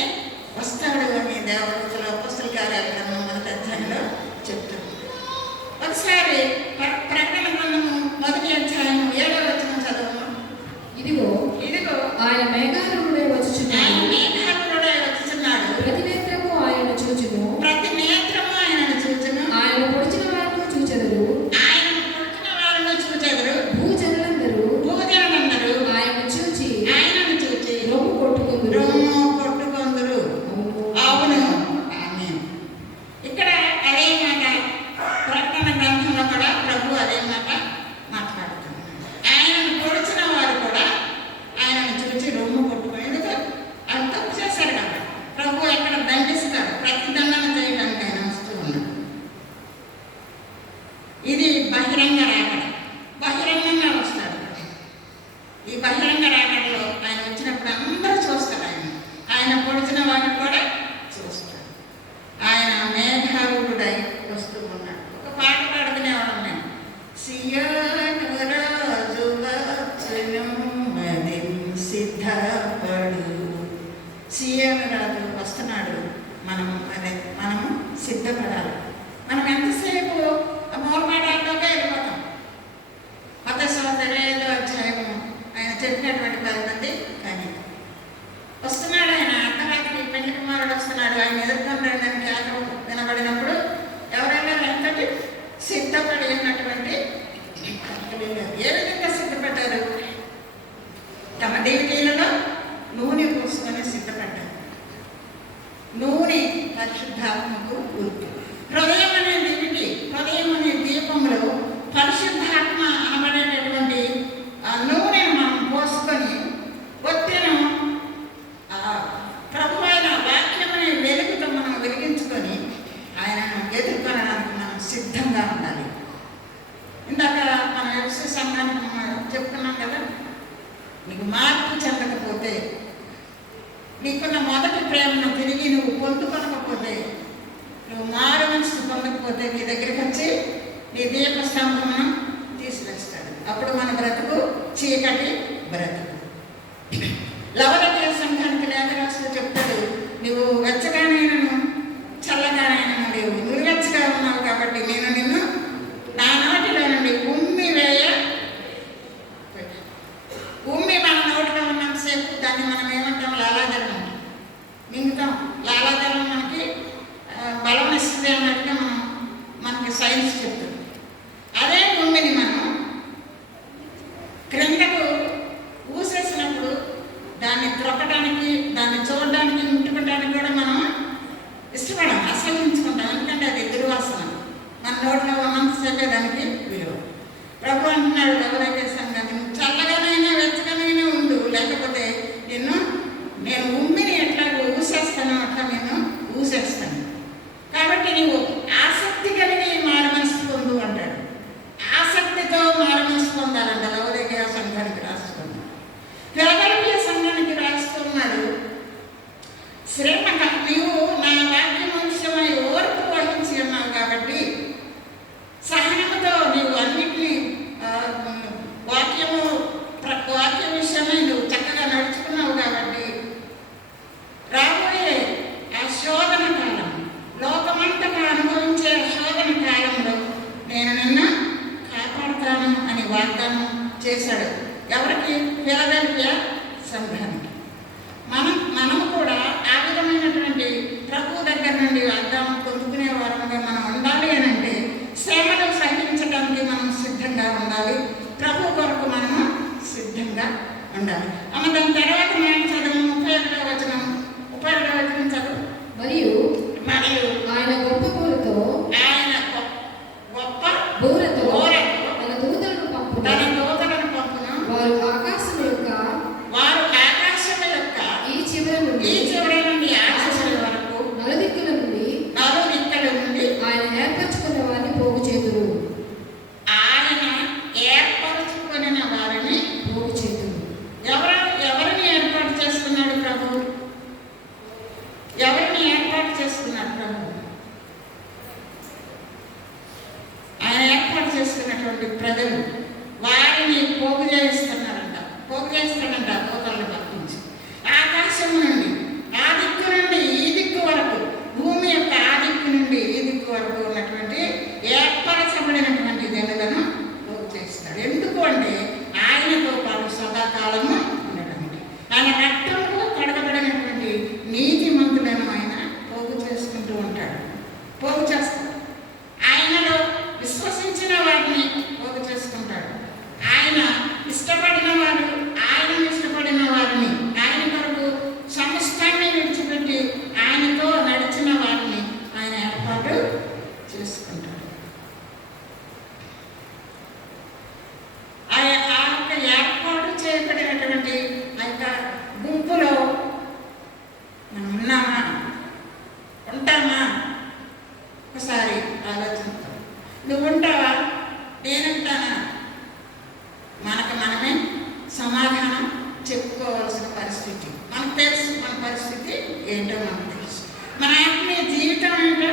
వస్తాడు అని దేవదూతల అపోస్తల కార్యాలను 1వ అధ్యాయంలో చెప్తాడు. ఒకసారి ప్రకటన గ్రంథము 1వ అధ్యాయం 7వ వచనం చదవము. ఇదిగో ఆయన మేఘారూఢుడై వచ్చుచున్నాడు, ప్రతి నేత్రము ఆయనను చూచును, ఆయన పొడిచిన వారిని చూచెదరు, భూజనులందరూ ఆయనను చూచి రొమ్ము కొట్టుకుందురు. అవును, ఆమేన్. ఇక్కడ అదే మాట ప్రకటన గ్రంథంలో కూడా ప్రభు అదే మాట మాట్లాడుతున్నాడు. ఆయనను పొడిచిన వారు కూడా ఆయనను చూసి రొమ్ము కొట్టుకుని, ఎందుకు ఆయన తప్పు చేశారు కదా. ప్రభు ఎక్కడ దండిస్తారు, ప్రతి దండన చేయడానికి ఆయన వస్తూ ఉన్నాడు. ఇది బహిరంగ రాకడ, బహిరంగంగా వస్తాడు. ఈ బహిరంగ రాకడలో ఆయన వచ్చినప్పుడు అందరూ చూస్తారు, ఆయన పొడిచిన వారిని కూడా చూస్తాడు. ఆయన మేఘారూఢుడై వస్తూ ఉన్నాడు. ఒక పాట పాడుకునేవాడు నేను, సియోను రాజు వచ్చును మదిం సిద్ధపడు. సియోను రాజు వస్తున్నాడు, మనము సిద్ధపడాలి. మనం ఎంతసేపు మోర్మాడాల్లోకే వెళ్ళిపోతాం. కొత్త సంవత్సరం 5వ అధ్యాయము ఆయన చెప్పినటువంటి 10 మంది కానీ వస్తున్నాడు. ఆయన అర్ధరాత్రి పెళ్లి కుమారుడు వస్తున్నాడు, ఆయన ఎదుర్కొంటాడని కేక వినబడినప్పుడు ఎవరైనా ఎంతటి సిద్ధపడి ఉన్నటువంటి ఏ విధంగా సిద్ధపడ్డారు? తమ దేవిటీలలో నూనె పోసుకొని సిద్ధపడ్డారు. నూనె పరిశుద్ధాత్మకు గుర్తు. హృదయం అనే దివిటి, హృదయం అనే దీపంలో పరిశుద్ధాత్మ అనబడేటటువంటి నూనెను మనం పోసుకొని ఒత్తిను ప్రభు అయిన వాక్యమనే వెలుగుతో మనం వెలిగించుకొని ఆయనను ఎదుర్కొనడానికి మనం సిద్ధంగా ఉండాలి. ఇందాక మనం ఎఫ్సీ సంఘానికి చెప్తున్నాం కదా, నీకు మార్పు చెందకపోతే, నీకున్న మొదటి ప్రేమను తిరిగి నువ్వు పొందుకొనకపోతే, నువ్వు మారు మనసు పొందకపోతే నీ దగ్గరికి వచ్చి నీ దీపస్తంభమును తీసివేస్తాడు. అప్పుడు మన బ్రతుకు చీకటి బ్రతుకు. లవలకీయ సంఘానికి లేఖ రాస్తూ చెప్తాడు, నువ్వు వెచ్చగానైనను చల్లగానైనను లేవు, నువ్వు వెచ్చగా ఉన్నావు కాబట్టి నేను నిన్ను నా నోటిలో నుండి ఉమ్మి మన నోటిలో ఉన్నంతసేపు దాన్ని మనం ఏమంటాం? లాలాజలం మింగుతాం. లాలాజలం మనకి బలం ఇస్తుంది అన్నట్టుగా మనకి సైన్స్ చెప్తుంది. అదే ఉమ్మిని మనం క్రిందకు ఊసేసినప్పుడు దాన్ని త్రొక్కడానికి, దాన్ని చూడడానికి, ముట్టుకోవడానికి కూడా మనం ఇష్టపడం, అసహించుకుంటాం. ఎందుకంటే అది దుర్వాసన. మన నోట్లో ఉన్నంతసేపే దానికి విలువ. ప్రభు అంటున్నాడు ఎవరైతే సంగతి, నువ్వు చల్లగానైనా వెచ్చగానైనా ఉండు, లేకపోతే నేను ఉమ్మిని ఎట్లా ఊసేస్తానో అట్లా నేను ఊసేస్తాను. కాబట్టి నీవు ఆసక్తి కలిగి మారు మనసు పొందు అంటాడు. ఆసక్తితో మారు మనసు పొందాలంట. లవోదికయ సంఘానికి రాస్తున్నాడు, ఫిలదెల్ఫియ సంఘానికి రాస్తున్నాడు. శ్రమ నీవు నా వాక్యం విషయమై ఓర్పు వహించి ఉన్నావు కాబట్టి సహనంతో నీవు అన్నింటినీ మనము కూడా ఆ విధమైనటువంటి ప్రభు దగ్గర నుండి అర్థం పొందుకునే వారంగా మనం ఉండాలి అని అంటే శ్రమలు సహించడానికి మనం సిద్ధంగా ఉండాలి. ప్రభు కొరకు మనము సిద్ధంగా ఉండాలి. దాని తర్వాత మనం చదువు 31వ వచనం చదువు. మరియు ఆయన గొప్ప బూరతో తన దూతలను పంపును. వారు ఆకాశం యొక్క ఈ చివరి నుండి ఆ చివరి వరకు నలుదిక్కుల నుండి ఆయన ఏర్పరచుకున్న వారిని పోగు చేతురు. ఆయన ఏర్పరచుకున్న వారిని పోగు చేతురు. ఎవరిని ఏర్పాటు చేస్తున్నాడు ప్రభు? ఎవరిని ఏర్పాటు చేస్తున్నారు ప్రభు? ఆయన ఏర్పాటు చేసుకున్నటువంటి ప్రజలు వారిని పోగు చేయిస్తాడంట దూతలను పంపించి. ఆకాశం నుండి ఆ దిక్కు నుండి ఈ దిక్కు వరకు, భూమి యొక్క ఆ దిక్కు నుండి ఈ దిక్కు వరకు ఉన్నటువంటి ఏర్పరచబడినటువంటి జనులను పోగు చేస్తాడు. ఎందుకు అంటే ఆయనతో పాటు సదాకాలము ఉండడానికి. ఆయన రక్తంలో కడగబడినటువంటి నీతిమంతులను ఆయన పోగు చేసుకుంటూ ఉంటాడు, పోగు చేస్తాడు. ఆయనలో విశ్వసించిన వారిని పోగు చేసుకుంటాడు. ఆయన ఇష్టపడిన వారిని ఆయన కొరకు సమస్తాన్ని విడిచిపెట్టి ఆయనతో నడిచిన వారిని ఆయన ఏర్పాటు చేసుకుంటాడు. ఆ యొక్క ఏర్పాటు చేయబడినటువంటి ఆ యొక్క గుంపులో మనం ఉంటామా? ఒకసారి ఆలోచిస్తాం. నువ్వు ఉంటావా? నేనుంటానా? మనమే సమాధానం చెప్పుకోవాల్సిన పరిస్థితి. మనకు తెలుసు మన పరిస్థితి ఏంటో మనకు తెలుసు. మన ఆత్మీయ జీవితం ఏంటో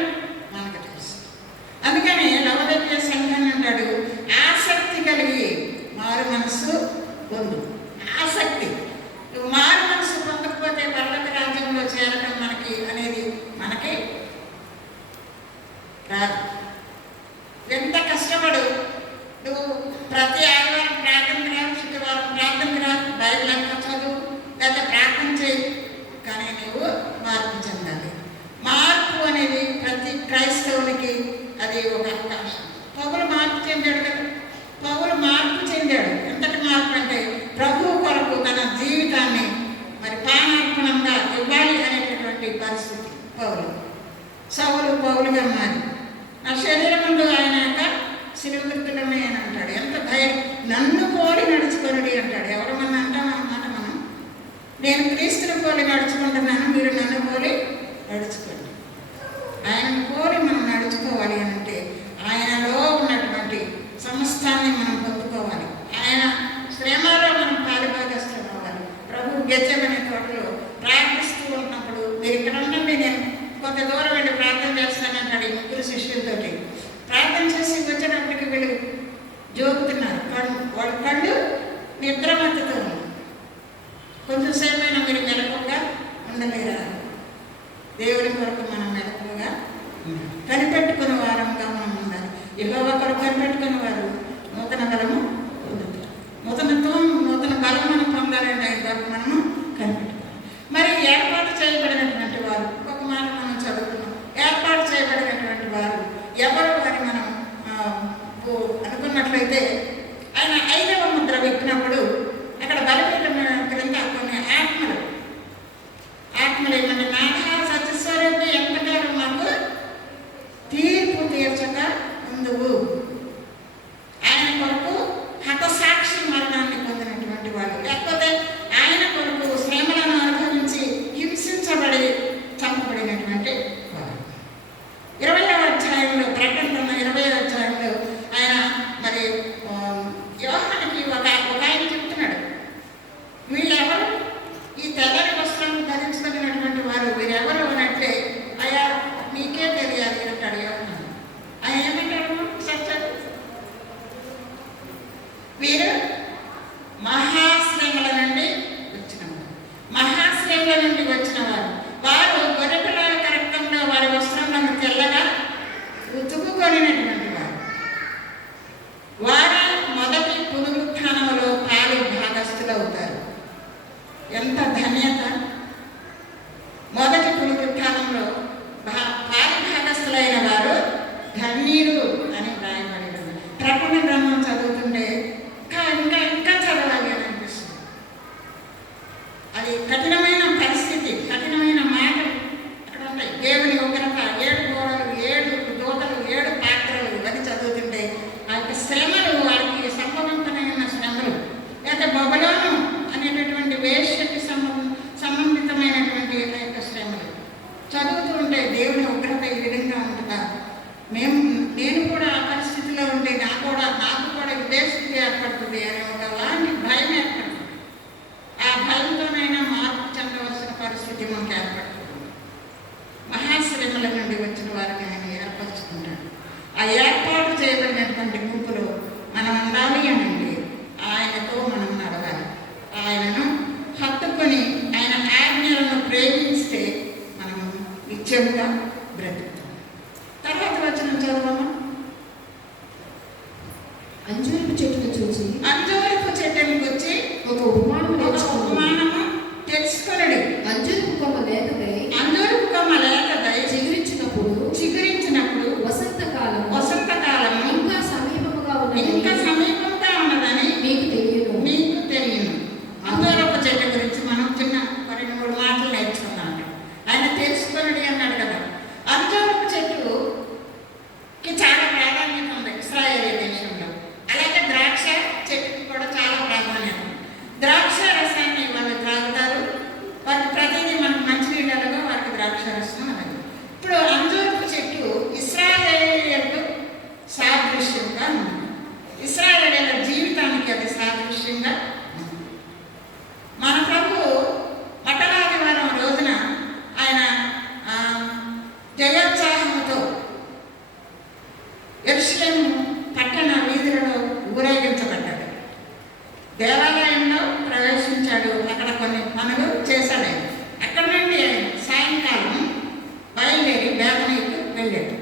మనకు తెలుసు. అందుకని లవోదికీయ సంఘాన్ని అంటాడు, ఆసక్తి కలిగి మారు మనసు పొందు. ఆసక్తి. నువ్వు మారు మనసు పొందకపోతే పర్వత రాజ్యంలో చేరడం అనేది మనకి రాదు. ఎంత కష్టపడు నువ్వు. ప్రతి ఆదివారం ప్రార్థనకు రా, శుక్రవారం ప్రార్థనకు రా, బైబిల్ అంతా చదువు, లేదా ప్రార్థన చేయి. కానీ నువ్వు మార్పు చెందాలి. మార్పు అనేది ప్రతి క్రైస్తవునికి అది ఒక అవకాశం. పౌలు మార్పు చెందాడు కదా. పౌలు మార్పు చెందాడు. ఎంతటి మార్పు అంటే ప్రభువు కొరకు తన జీవితాన్ని మరి పానార్పణంగా ఇవ్వాలి అనేటటువంటి పరిస్థితి. సౌలు పౌలుగా మారి నా శరీరం ముందు ఆయన యొక్క సిలువ గుర్తులమే అని అంటాడు. ఎంత ధైర్యం! నన్ను పోలి నడుచుకొనుడి అంటాడు. ఎవరమన్నా అంటాం అన్నమాట మనం. నేను క్రీస్తుని పోలి నడుచుకుంటున్నాను, మీరు నన్ను పోలి నడుచుకోండి. ఆయనను పోలి మనం నడుచుకోవాలి అని అంటే ఆయనలో ఉన్నటువంటి సమస్తాన్ని మనం పొందుకోవాలి. ఆయన శ్రమలో మనం పాలుభాగస్థులం అవ్వాలి. ప్రభు గెత్సేమనే తోటలో ప్రార్థిస్తూ ఉన్నప్పుడు, మీరు ఇక్కడ ఉండండి, నేను కొంత దూరం వెళ్ళి ప్రార్థన చేస్తానంటాడు ఈ ముగ్గురు శిష్యులతోటి. ప్రార్థన చేసి వచ్చేటప్పటికి వీళ్ళు జోగుతున్నారు. వాళ్ళ కళ్ళు నిద్రమత్తుతూ ఉంది. కొంచెం సేపైనా మీరు మెలకుగా ఉండలేరా? దేవుడి కొరకు మనం మెలకుగా కనిపెట్టుకున్న వారంగా మనం ఉండాలి. యెహోవా కొరకు కనిపెట్టుకున్న వారు నూతన బలము పొందుతారు. నూతన బలం మనం పొందాలంటే ఆయన కొరకు మనము కనిపెట్టుకోవాలి. మరి ఏర్పాటు చేయబడినటువంటి వారు, ఒక మాట మనం చదువుతున్నాం, ఏర్పాటు చేయబడినటువంటి వారు ఎవరు అని మనం అనుకున్నట్లయితే, ఆయన 5వ ముద్ర విప్పినప్పుడు అక్కడ బలిపీఠం క్రింద కొన్ని ఆత్మలు ఏమంటే నానా సత్యస్వరూపి ఎక్కడారు మాకు తీర్పు తీర్చక ముందువు. ఆయన కొరకు హతసాక్షి మరణాన్ని పొందినటువంటి వాళ్ళు, లేకపోతే ఆయన కొరకు శ్రమలను అనుభవించి హింసించబడి చంపబడినటువంటి వారు. 20వ అధ్యాయంలో, ప్రకటన 20వ అధ్యాయంలో ఆయన మరి యోహానుకి ఒక ఆయన చెప్తున్నాడు, వీళ్ళెవరు? ఈ తెల్లని వస్త్రం ధరించదగినటువంటి వారు వీరెవరు అని అంటే, అయ్యా నీకే తెలియాలి అంటాడు యోహాను. ఆయన ఏమంటాడు? చెప్తాడు, వీరు మహాశ్రమల నుండి వచ్చిన వారు. వారు గొర్రెపిల్లల రక్తంలో వారి వస్త్రములను తెల్లగా ఉతుకుకొనినటువంటి వారు. వారు మొదటి పునరుత్థానములో పాలి భాగస్థులు అవుతారు. ఎంత ధన్యత! నిత్యంగా బ్రతుకుతాం. తర్వాత వచ్చిన చదవమా. అంజూరపు చెట్టును చూసి అంజూరపు చెట్టునికి వచ్చి ఒక ఉపమానము తెలుసుకొనడి. అంజూరపు కొమ్మ లేకదై అంజూరపు కొమ్మ లేకదై చిగురించినప్పుడు వసంతకాలము ఇంకా సమీపముగా ఉన్నదని మీకు తెలియను. అంజూరపు చెట్టు గురించి మనం చిన్న 2-3 మాటలు నేర్చుకున్నాం. ఆయన తెలుసుకొనడి అన్నాడు కదా. అంజూరపు చెట్టుకి చాలా ప్రాధాన్యత ఉంది ఇశ్రాయేలు దేశంలో. అలాగే ద్రాక్ష చెట్టుకి కూడా చాలా ప్రాధాన్యత. ద్రాక్ష రసాన్ని వాళ్ళు త్రాగుతారు. వారికి ప్రతిదీ మనకు మంచినీళ్ళలో వారికి ద్రాక్ష రసం అనేది. ఇప్పుడు అంజూరపు చెట్టు ఇశ్రాయేలీయులకు సాదృశ్యంగా ఉంది. ఇశ్రాయేలీయుల జీవితానికి అది సాదృశ్యంగా ఉంది. మన ప్రభు మఠవాదివారం రోజున ఆయన జయోత్సాహంతో యెరూషలేము పట్టణ వీధులలో ఊరేగించబడ్డాడు. దేవాలయంలో ప్రవేశించాడు. అక్కడ కొన్ని పనులు చేశాడు. అక్కడి నుండి సాయంకాలం బయలుదేరి బేతనీకి వెళ్ళాడు.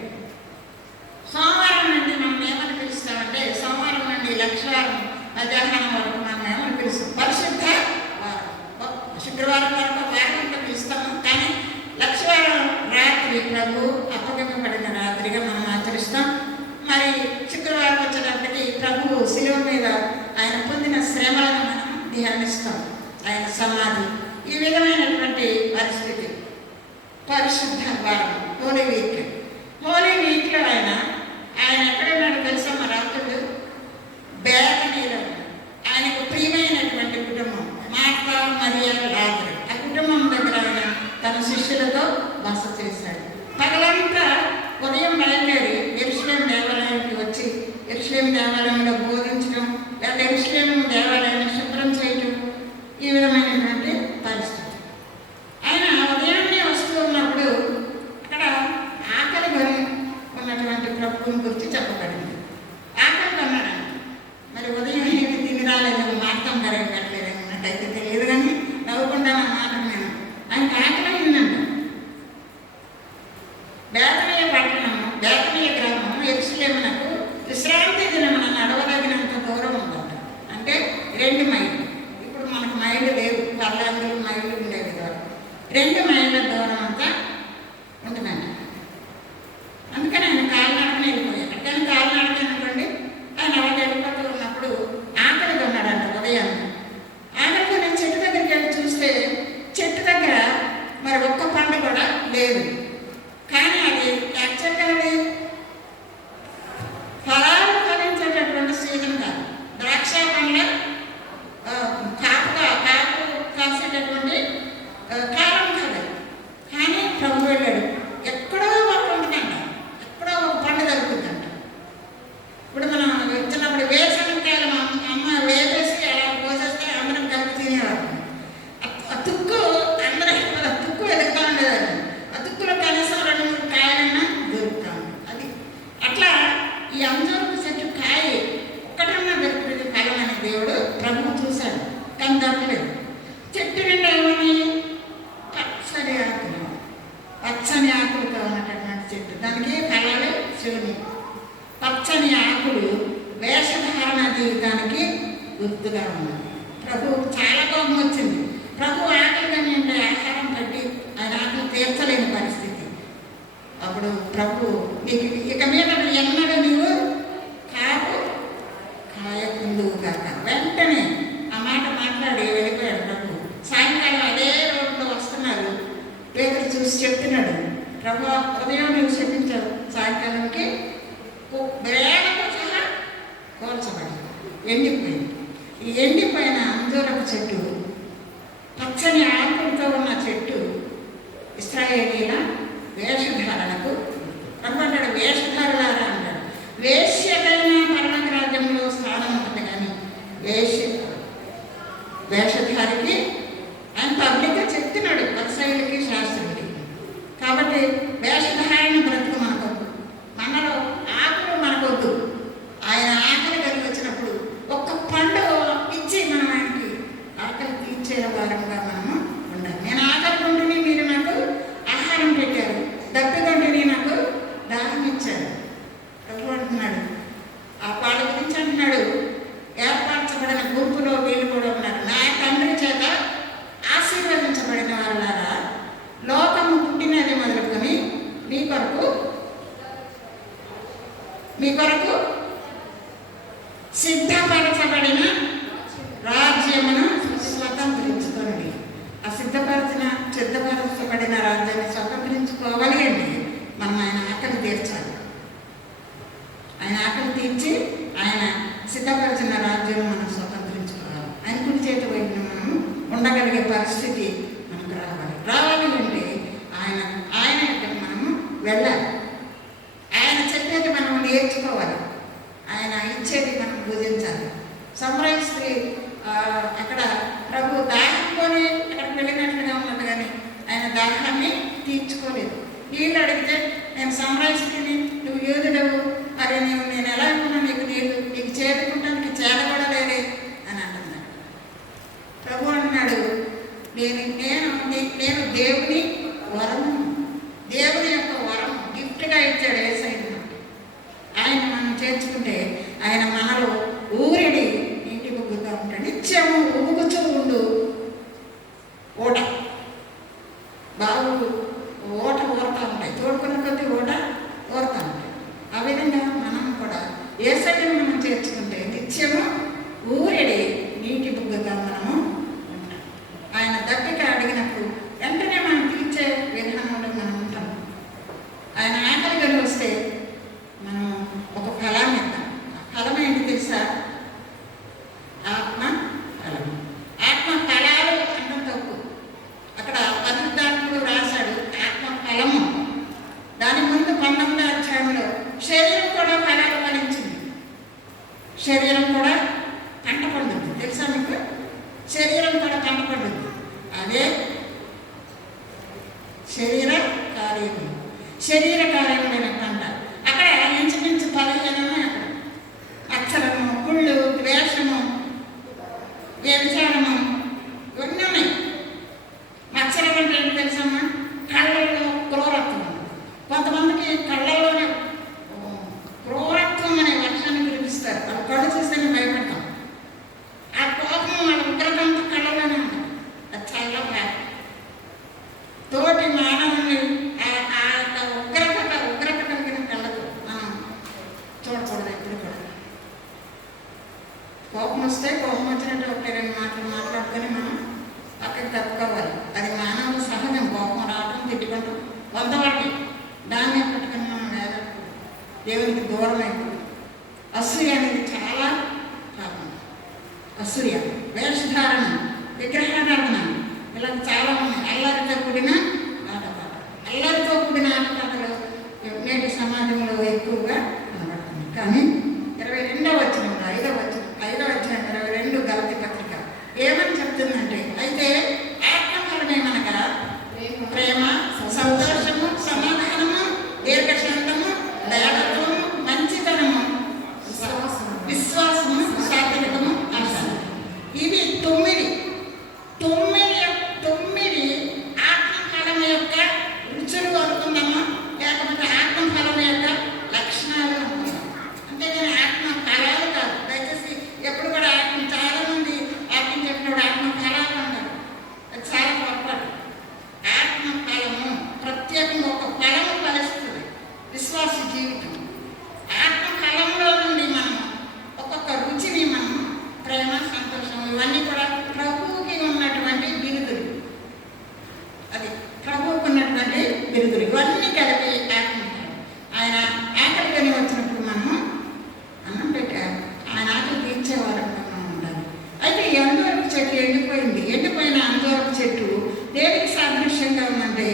సోమవారం నుండి మనం ఏమని పిలుస్తామంటే, సోమవారం నుండి లక్షవారం మధ్యాహ్నం వరకు మనం ఏమని పిలుస్తాం? పరిశుద్ధ వారం. శుక్రవారం వరకు వారంతో పిలుస్తాము, కానీ లక్షవారం రాత్రి ప్రభు అప్పగింపబడిన రాత్రిగా మనం ఆచరిస్తాం. మరి శుక్రవారం వచ్చేటప్పటికి ప్రభువు శిలువ మీద ఆయన పొందిన శ్రమలను మనం ధ్యానిస్తాం. ఆయన సమాధి, ఈ విధమైనటువంటి పరిస్థితి. పరిశుద్ధ వారం, హోలీ వీక్. హోలీ వీక్లో ఆయన ఎక్కడున్నాడు తెలుసా? మా రాత్రుడు బేతనీలో. ఆయనకు ప్రియమైనటువంటి కుటుంబం మార్తా, మరియా, లాజరు. ఆ కుటుంబం దగ్గర ఆయన తన శిష్యులతో బస చేశాడు. పగలంతా ఉదయం బయలుదేరి యెరూషలేము దేవాలయానికి వచ్చి యెరూషలేము దేవాలయంలో బోధించడం, లేదా యెరూషలేము దేవాలయాన్ని శుభ్రం చేయటం, ఈ విధమైనటువంటి పరిస్థితి. ఆయన ఉదయాన్నే వస్తూ ఉన్నప్పుడు అక్కడ ఆకలి కొని ఉన్నటువంటి ప్రభువుని గురించి చెప్పబడింది. ఆకలి కొన్నాడంట. మరి ఉదయం ఏమి తిని రాలేదని మార్తం జరగట్లేదని నాకైతే తెలియదు, కానీ నవ్వుకుంటా నా మాట నేను. ఆయనకి ఆకలి అయిందంట. బేతనీయ పట్టణము, బేతనీయ గ్రామం యెరూషలేమునకు విశ్రాంతి దినమున నడవదగినంత దూరం ఉందంట. అంటే 2 మైళ్ళు. ఇప్పుడు మనకు మైళ్ళు లేవు, పర్లాంగులు మైళ్ళు ఉండేవి కాదు. 2 మైళ్ళ దూరం అంతా ఉంటుందంట. అందుకని ఆయన కాలినడకనే వెళ్ళిపోయాడు. కానీ కాలినడక అనుకోండి, ఆయన అలా వెళ్ళిపోతూ ఉన్నప్పుడు ఆకలి కొన్నాడంట ఉదయాన్ని. ఆకలి కొని చెట్టు దగ్గరికి వెళ్ళి చూస్తే చెట్టు దగ్గర మరి ఒక్క పండు కూడా లేదు. కానీ అది యాక్చువల్గా అది ఫలాలు ఫలించేటటువంటి సీజన్ కాదు. ద్రాక్ష పండ్ల కాపు కాసేటటువంటి కాలం కాదు. కానీ ప్రభు వెళ్ళాడు. ఎక్కడో ఒక ఉంటుందంట, ఎక్కడో ఒక పండు దొరుకుతుందంట. ఇప్పుడు మనం వచ్చినప్పుడు వేసనకాయలు మా అమ్మ వేసేసి అలా పోసేస్తే అందరం కలిపి తినేవాళ్ళం. ఆ తుక్కు అందరం తుక్కు వెతుకుతా ఉండేదాన్ని. ఆ తుక్కులో కనీసం 2-3 కాయలైనా దొరుకుతాం. అది అట్లా ఈ అంజూరపు చెట్టు కాయ ఒక్కటన్నా దొరుకుతుంది ఫలం అని దేవుడు ప్రభువు చూశాడు, కానీ దొరకలేదు. చెట్టు నిండా ఏమని పచ్చని ఆకులతో ఉన్నటువంటి చెట్టు. దానికి ఫలాలు శివుని. పచ్చని ఆకులు వేషధారణ జీవితానికి గుర్తుగా ఉన్నాయి. ప్రభు చాలా కోపం వచ్చింది. ప్రభు ఆకలిగా నిండే ఆహారం పెట్టి ఆయన ఆకలి తీర్చలేని పరిస్థితి. అప్పుడు ప్రభు నీకు ఇక మీద ఎన్నడూ నీవు కాపు కాయకుందువు కాక. వెంటనే ఆ మాట మాట్లాడి వెళ్ళిపోయాడు ప్రభు. సాయంకాలం అదే రోడ్లో వస్తున్నారు. పేదలు చూసి చెప్తున్నాడు, ప్రభు ఉదయం నువ్వు చెప్పించావు, సాయంకాలంకి వేగంగా సహా కోల్చబడి ఎండిపోయింది. ఈ ఎండిపోయిన అంజూరపు చెట్టు, పచ్చని ఆకులతో ఉన్న చెట్టు ఇశ్రాయేలీల వేషధారణకు ప్రభు అంటాడు, వేషధారులారా అంటాడు. వేశ్యకైన పరలోక రాజ్యంలో స్థానం ఉంటుంది, కానీ వేషధారికి ఆయన పబ్లిక్గా చెప్తున్నాడు పరిసయ్యులకి, శాస్త్రులకి. కాబట్టి వేషధారణ బ్రతుకు మనకొద్దు, మనలో ఆకులు మనకొద్దు. ఆయన ఆకలి కలిగి వచ్చినప్పుడు ఒక్క పండు ఇచ్చి మనం ఆయనకి ఆకలి తీర్చే వారంగా మనము ఉండాలి. నేను ఆకలి ఉంటేనే మీరు నాకు ఆహారం పెట్టారు, మీ కొరకు సిద్ధపరచబడిన రాజ్యమును స్వతంత్రించుకోండి. ఆ సిద్ధపరచబడిన రాజ్యాన్ని స్వతంత్రించుకోవాలి అండి. మనం ఆయన ఆకలి తీర్చాలి. ఆయన ఆకలి తీర్చి ఆయన సిద్ధపరిచిన రాజ్యం మనం స్వతంత్రించుకోవాలి. ఆయన కుడి చేతి వైపున మనం ఉండగలిగే పరిస్థితి మనకు రావాలి అంటే ఆయన ఎక్కడికి మనము వెళ్ళాలి. ఆయన చెప్పేది మనం నేర్చుకోవాలి. ఆయన ఇచ్చేది మనం భుజించాలి. సమ్రైజ్ స్త్రీ అక్కడ ప్రభు దాహంతోనే అక్కడికి వెళ్ళినట్లుగా ఉన్నది, కానీ ఆయన దాహాన్ని తీర్చుకోలేదు. నీళ్ళు అడిగితే నేను సమ్రైజ్ స్త్రీని, నువ్వు యూదుడవు, మరి నేను ఎలా అనుకున్నా నీకు చేరుకుంటానికి చేరబడలేదే అని అంటున్నాడు. ప్రభు అంటున్నాడు, నేను దేవుని వరము, దేవుని యొక్క వరం గిఫ్ట్గా ఇచ్చాడు యేసయ్య. ఆయన మనం చేర్చుకుంటే ఆయన మనలో ఊరిడి నీటి బొగ్గుగా ఉంటాడు. నిత్యము ఊగుచూ ఉండు ఓట, బావు ఓట ఊరుతూ ఉంటాయి, తోడుకున్న కొద్దీ ఓట ఊరుతూ ఉంటాయి. ఆ విధంగా మనం కూడా యేసయ్యను మనం చేర్చుకుంటే నిత్యము ఊరిడి నీటి బొగ్గుగా మనము ఉంటాం. ఆయన దప్పిక అడిగినప్పుడు వెంటనే మనం తీర్చే విధానంలో మనం ఉంటాం. ఆయన ఆకలిగా వస్తే మనం ఒక ఫలాన్ని ఇద్దాం. ఆ ఫలం ఏంటి తెలుసా? ఆత్మ ఫలం. ఆత్మ ఫలాలు అనడం తప్పు. అక్కడ పరిశుద్ధాత్ముడు రాశాడు ఆత్మ ఫలము. దాని ముందు 19వ అధ్యాయంలో శరీరం కూడా ఫలాలు ఫలించింది. శరీరం కూడా పంట పండుద్ది. తెలుసా మీకు? శరీరం కూడా పంట పండుద్ది. అదే శరీర కార్యములైన పంట. అక్కడ ఇంచుమించు 15 ఉన్నాయి. అక్కడ అక్షరము, కుళ్ళు, ద్వేషము, వ్యభిచారము ఇవన్నీ ఉన్నాయి. అక్షరం అంటే ఏంటి తెలుసమ్మా? కళ్ళల్లో క్రూరత్వం. కొంతమందికి కళ్ళల్లోనే క్రూరత్వం అనే వర్షాన్ని కురిపిస్తారు. వాళ్ళు కళ్ళు చూస్తేనే భయపడతాం. ఆ కోపం వాళ్ళ ఉగ్రతంతో కళ్ళలోనే ఉంటుంది. అది చాలా బాధ. తోటి మానవుని ఉగ్రత కలిగిన కళ్ళకు మనం చూడకూడదు ఎప్పుడు కూడా. కోపం వస్తే కోపం వచ్చినట్టు 1-2 మాటలు మాట్లాడుకొని మనం పక్కకి తప్పుకోవాలి. అది మానవుల సహజం. కోపం రావడం, తిట్టుకుంటాం, వందవాటి దాన్ని పట్టుకొని మనం వేదకూడదు. దేవునికి దూరం అయిపోతుంది. అసూయ అనేది చాలా పాపం. అసూయ, వేషధారణ, విగ్రహారాధన, ఇలా చాలా ఉన్నాయి. అల్లరితో కూడిన ఆటపాటలు. అల్లరితో కూడిన ఆటపాటలు నేటి సమాజంలో ఎక్కువగా కనబడుతుంది. కానీ 22వ వచనంలో 5వ అధ్యాయం 22 గలతీ పత్రిక ఏమని చెప్తుందంటే, అయితే ఆత్మఫలమే మనగా ప్రేమ, సంతోషము, సమాధానము, దీర్ఘశాంతము, దయాళత్వము, మంచితనము, విశ్వాసము, సాత్వికము అంశాలు. ఇవి 9 ఆత్మఫలం యొక్క రుచులు అనుకుందామా, లేకపోతే ఆత్మఫలం యొక్క లక్షణాలు అనుకుందాం. అంతేగాని ఆత్మ ఫలాలు కాదు. దయచేసి ఎప్పుడు కూడా చాలా మంది ఆత్మ చెప్పినప్పుడు ఆత్మ ఫలాలు అంటారు. అది చాలా పొరపాటు. ఆత్మ ఫలము ప్రత్యేకంగా ఒక ఫలము ఫలిస్తుంది. విశ్వాస జీవితం ఆత్మ ఫలంలో నుండి మనం ఒక్కొక్క రుచిని మనం ప్రేమ, సంతోషం ఇవన్నీ కూడా ప్రభువుకి ఉన్నటువంటి బిరుదులు. అది ప్రభువుకు ఉన్నటువంటి బిరుదులు. ఇవన్నీ కలిపి ఆత్మఫలం. ఆయన ఆకలికొని వచ్చినప్పుడు మనము అన్నం పెట్టారు. ఆయన ఆకలి తీర్చేవారంగా మనం ఉండాలి. అయితే ఈ అంజూరపు చెట్టు ఎండిపోయింది. ఎండిపోయిన అంజూరపు చెట్టు దేనికి సాదృశ్యంగా ఉందంటే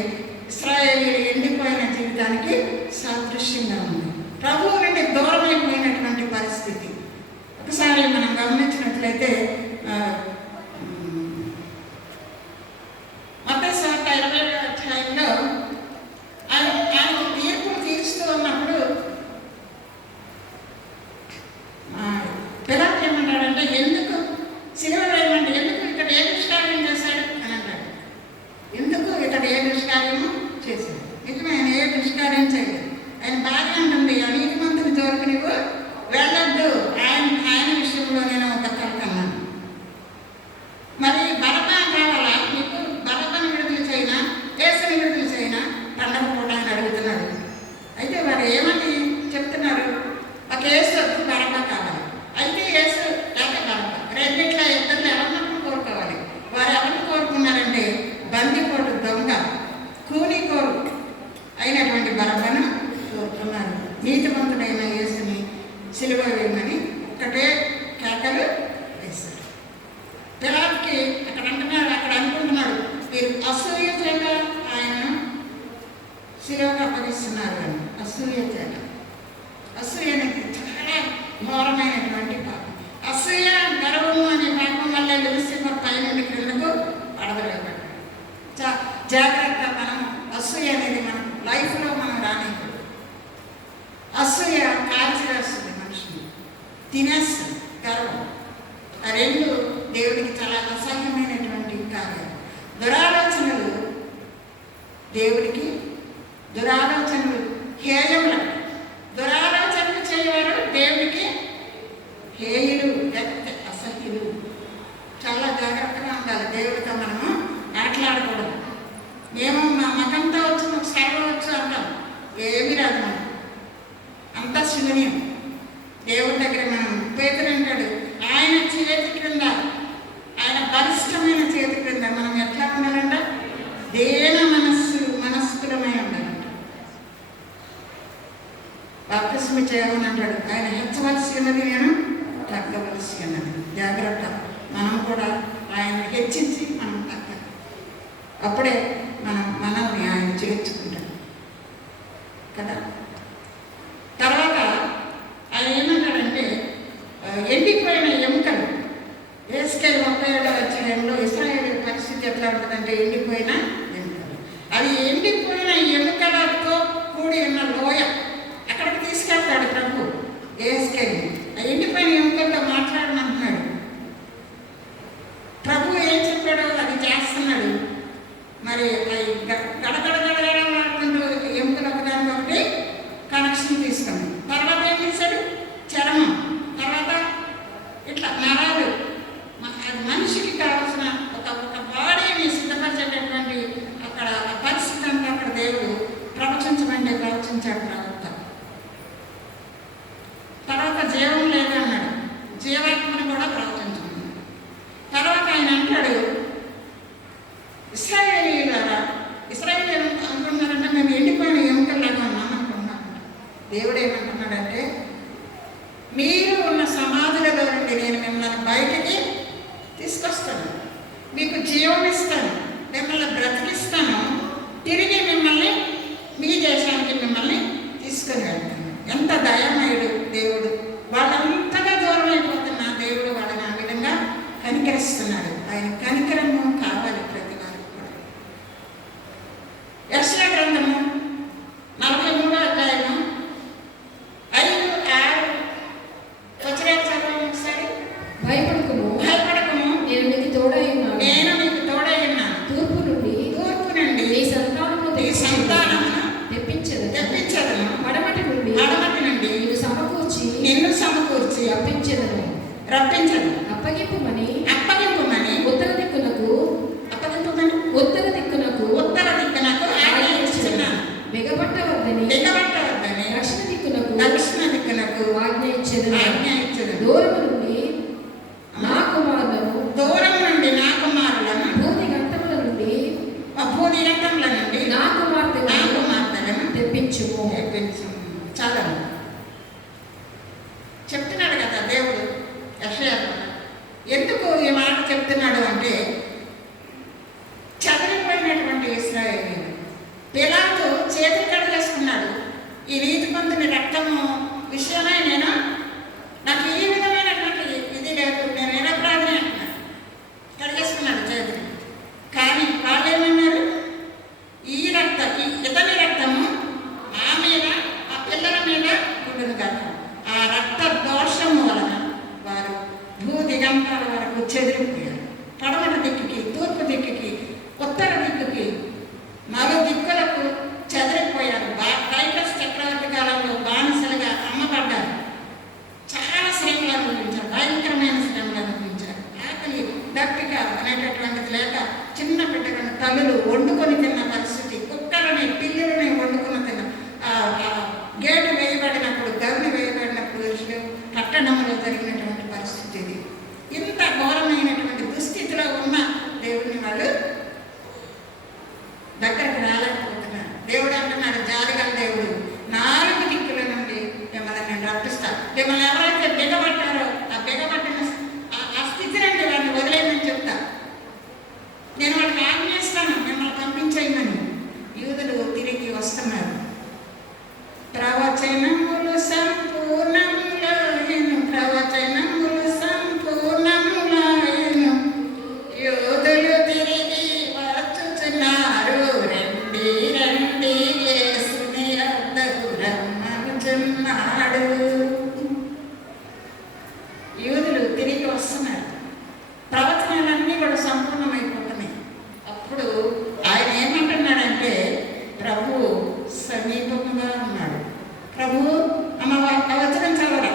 ఇశ్రాయేలీయుల ఎండిపోయిన జీవితానికి సాదృశ్యంగా ఉంది. ప్రభువు నుండి దూరమైపోయినటువంటి పరిస్థితి. ఒకసారి మనం గమనించినట్లయితే మత్తయి సువార్త 20వ అధ్యాయంలో ఆయన తీర్పును తీరుస్తూ ఉన్నప్పుడు పిలాతు ఏమంటాడంటే, ఎందుకు సిలువ వేయమంటే, ఎందుకు ఇతడు ఏ దుష్కార్యం చేశాడు అని అంటాడు. ఎందుకు ఇతడు ఏ దుష్కార్యము చేశాడు? నిజమే, ఆయన ఏ దుష్కార్యం చేయలేదు. ఆయన భార్య అంటుంది, అనీతిమంతుని జోలికి నువ్వు వెళ్ళొద్దు. ఆయన విషయంలో నేను ఒక కలకన్నాను. మరి బరబ్బా కావాలా నీకు? బరబ్బను విడుదల చేయనా, యేసుని విడుదల చేయనా? పండగ పూట అని అడుగుతున్నాడు. అయితే వారు ఏమని చెప్తున్నారు? దొంగైనటువంటి బరబ్బను కోరుతున్నారు. నీతిమంతుడైన యేసుని సిలువ వేయమని ఒక్కటే కేకలు వేశారు. పిలాతుకి అక్కడ అంటున్నాడు, అక్కడ అనుకుంటున్నాడు, మీరు అసూయ చేత ఆయనను సిలువకు అప్పగిస్తున్నారు అని. అసూయ చేత. అసూయ అనేది చాలా ఘోరమైనటువంటి పాపం. అసూయ గర్వము అనే పాపం వల్ల లూసిఫర్ పైనుండి క్రిందకు పడవలేకపోయాడు. జాగ్రత్త, మనం అసూయ అనేది మన లైఫ్లో మనం రానివ్వదు. అసూయ కాల్చివేస్తుంది, మనిషిని తినేస్తుంది. గర్వం, ఆ రెండు దేవుడికి చాలా అసహ్యమైనటువంటి కార్యాలు. దురాలోచనలు దేవుడికి, దురాలోచనలు హేయములు. దురాలోచనలు చేయవారు దేవుడికి హేయులు, లేకపోతే అసహ్యులు. చాలా జాగ్రత్తగా ఉండాలి. దేవుడితో మనము మాట్లాడకూడదు. మేము మా మతంతో వచ్చి మాకు సర్వచ్చు అంటాం, ఏమి రాదు. మనం అంతా శూన్యం. దేవుడి దగ్గర మనం పేదలు అంటాడు, ఆయన చేతి క్రింద, ఆయన బలిష్టమైన చేతి క్రింద మనం ఎట్లా ఉండాలంట? దేన మనస్కులమై ఉండాలంట. బాప్తిస్మ చేయమని అంటాడు, ఆయన హెచ్చవలసి ఉన్నది, నేను తగ్గవలసి ఉన్నది. జాగ్రత్త, మనం కూడా ఆయన హెచ్చించి మనం తగ్గాలి. అప్పుడే మనల్ని ఆయన చేర్చుకుంటాడు కదా. తర్వాత ఆయన ఏమన్నాడంటే, ఎండిపోయిన ఎముకలు. ఏస్కేల్ 37వ అధ్యాయంలో ఇశ్రాయేలు పరిస్థితి ఎట్లా ఉంటుందంటే, ఎండిపోయిన ఎముకలు. అవి ఎండిపోయిన ఎముకలతో కూడి ఉన్న లోయ, అక్కడికి తీసుకెళ్తాడు ప్రభు ఏస్కేల్. ఆ ఎండిపోయిన ఎముకలతో మాట్లాడమంటున్నాడు. ప్రభు ఏం చెప్పాడో అది చేస్తున్నాడు. మరి గడగడగడగడలాడుకుంటూ ఎముకలు ఒకదానికి ఒకటి కనెక్షన్ తీసుకున్నాడు. తర్వాత ఏం చేశాడు? చర్మం, తర్వాత ఇట్లా నరాలు. మనిషికి కావాల్సిన ఒక బాడీని సిద్ధపరిచేటటువంటి అక్కడ పరిస్థితి అంతా అక్కడ దేవుడు ప్రవచించాడు ప్రవక్త. తర్వాత జీవం లేదు అన్నాడు, జీవాత్మని కూడా ప్రవచించమన్నాడు. తర్వాత ఆయన అంటాడు, ఇశ్రాయేలీయులు అనుకుంటున్నారంటే మేము ఎండిపోయిన ఎముకల్లాగా ఉన్నాం అనుకుంటున్నాం. దేవుడు ఏమంటున్నాడంటే, మీరు ఉన్న సమాధులలో నుండి నేను మిమ్మల్ని బయటికి తీసుకొస్తాను, మీకు జీవం ఇస్తాను, మిమ్మల్ని బ్రతికిస్తాను, తిరిగి మిమ్మల్ని మీ దేశానికి మిమ్మల్ని తీసుకొని వెళ్తాను. ఎంత దయామయుడు దేవుడు. వాళ్ళంతగా దూరం అయిపోతున్నా దేవుడు వాళ్ళని ఆ విధంగా కనికరిస్తున్నాడు. ఆయన కనికరము కావాలి ప్రతి వారికి కూడా. యెషయా గ్రంథము 43వ అధ్యాయము 5, 6 వచనాలు చదవండి ఒకసారి. భయపడకుము, నేను నీకు తోడై ఉన్నాను. తూర్పు నుండి నీ సంతానమును తెప్పించెదను. పడమటి నుండి నిన్ను సమకూర్చి రప్పించెదను. అప్పగింపుమని ఉత్తర దిక్కునకు ఆజ్ఞయించెదను. బిగబట్టవద్దని దక్షిణ దిక్కునకు ఆజ్ఞ ఇచ్చెదను. దూరము నుండి నా కుమారులను భూదిగంతముల నుండి నా కుమార్తెలను తెప్పించుము. చాలా చెప్తున్నాడు కదా దేవుడు యెషయాలో. ఎందుకు ఈ మాట చెప్తున్నాడు అంటే, చదివిపోయినటువంటి ఇశ్రాయేలీయులు పిలాతు చేతులు కడిగేసుకున్నాడు. ఈ నీతిమంతుని రక్తము విషయమై నాకు ఈ విధమైనటువంటి ఇది లేదు, నేను నిరపరాధిని అంటున్నాడు. కడిగేసుకున్నాడు చేతులు. కానీ వాళ్ళు ఏమన్నారు? ఇతని రక్తము మా మీద, ఆ పిల్లల మీద గుడ్డును కాదు. ఆ రక్త దోషము వలన వారు భూదిగంతాల వరకు చెదిరిపోయారు. పడమటి దిక్కుకి, తూర్పు దిక్కుకి, ఉత్తర దిక్కుకి, మరో దిక్కులకు చెదిరిపోయారు. టైటస్ చక్రవర్తి కాలంలో బానిసలుగా అమ్మబడ్డారు. చాలా శ్రమలు అనుభవించారు, భయంకరమైన శ్రమలు అనుభవించారు. ఆకలి దప్పిక అనేటటువంటిది లేక చిన్న బిడ్డలను తల్లులు వండుకొని తిన్న పరిస్థితి, కుక్కలని పిల్లులని వండుకొని తిన్న, గేటు వేయబడినప్పుడు, గవిని వేయబడినప్పుడు పట్టణంలో జరిగినటువంటి పరిస్థితి ఇది. ఇంత ఘోరమైనటువంటి దుస్థితిలో ఉన్న దేవుడిని వాళ్ళు దగ్గరకు రాలేకపోతున్నారు. దేవుడు అంటున్నాడు, జాలిగల దేవుడు, 4 దిక్కుల నుండి మిమ్మల్ని నేను రప్పిస్తాను. మిమ్మల్ని ఎవరైతే బిగబట్టారో ఆ బిగబట్టిన ఆ స్థితి నుండి వాడిని వదిలేదని చెప్తా. నేను వాళ్ళకి ఆజ్ఞిస్తాను మిమ్మల్ని పంపించేయమని. యూదులు తిరిగి వస్తున్నారు. ప్రవచనములు సంపూర్ణములాయెను, ప్రవచనములు సంపూర్ణములాయెను, యూదులు తిరిగి వచ్చుచున్నారు, రండి రండి యేసుని యొద్దకు రమ్మనుచున్నాడు. యూదులు తిరిగి వస్తున్నారు. ప్రవచనాలన్నీ కూడా సంపూర్ణమైపోతున్నాయి. అప్పుడు ఆయన ఏమంటున్నాడంటే, ప్రభు సమీపంగా ఉన్నాడు. ప్రభు అమ్మ వచనం చదవరా.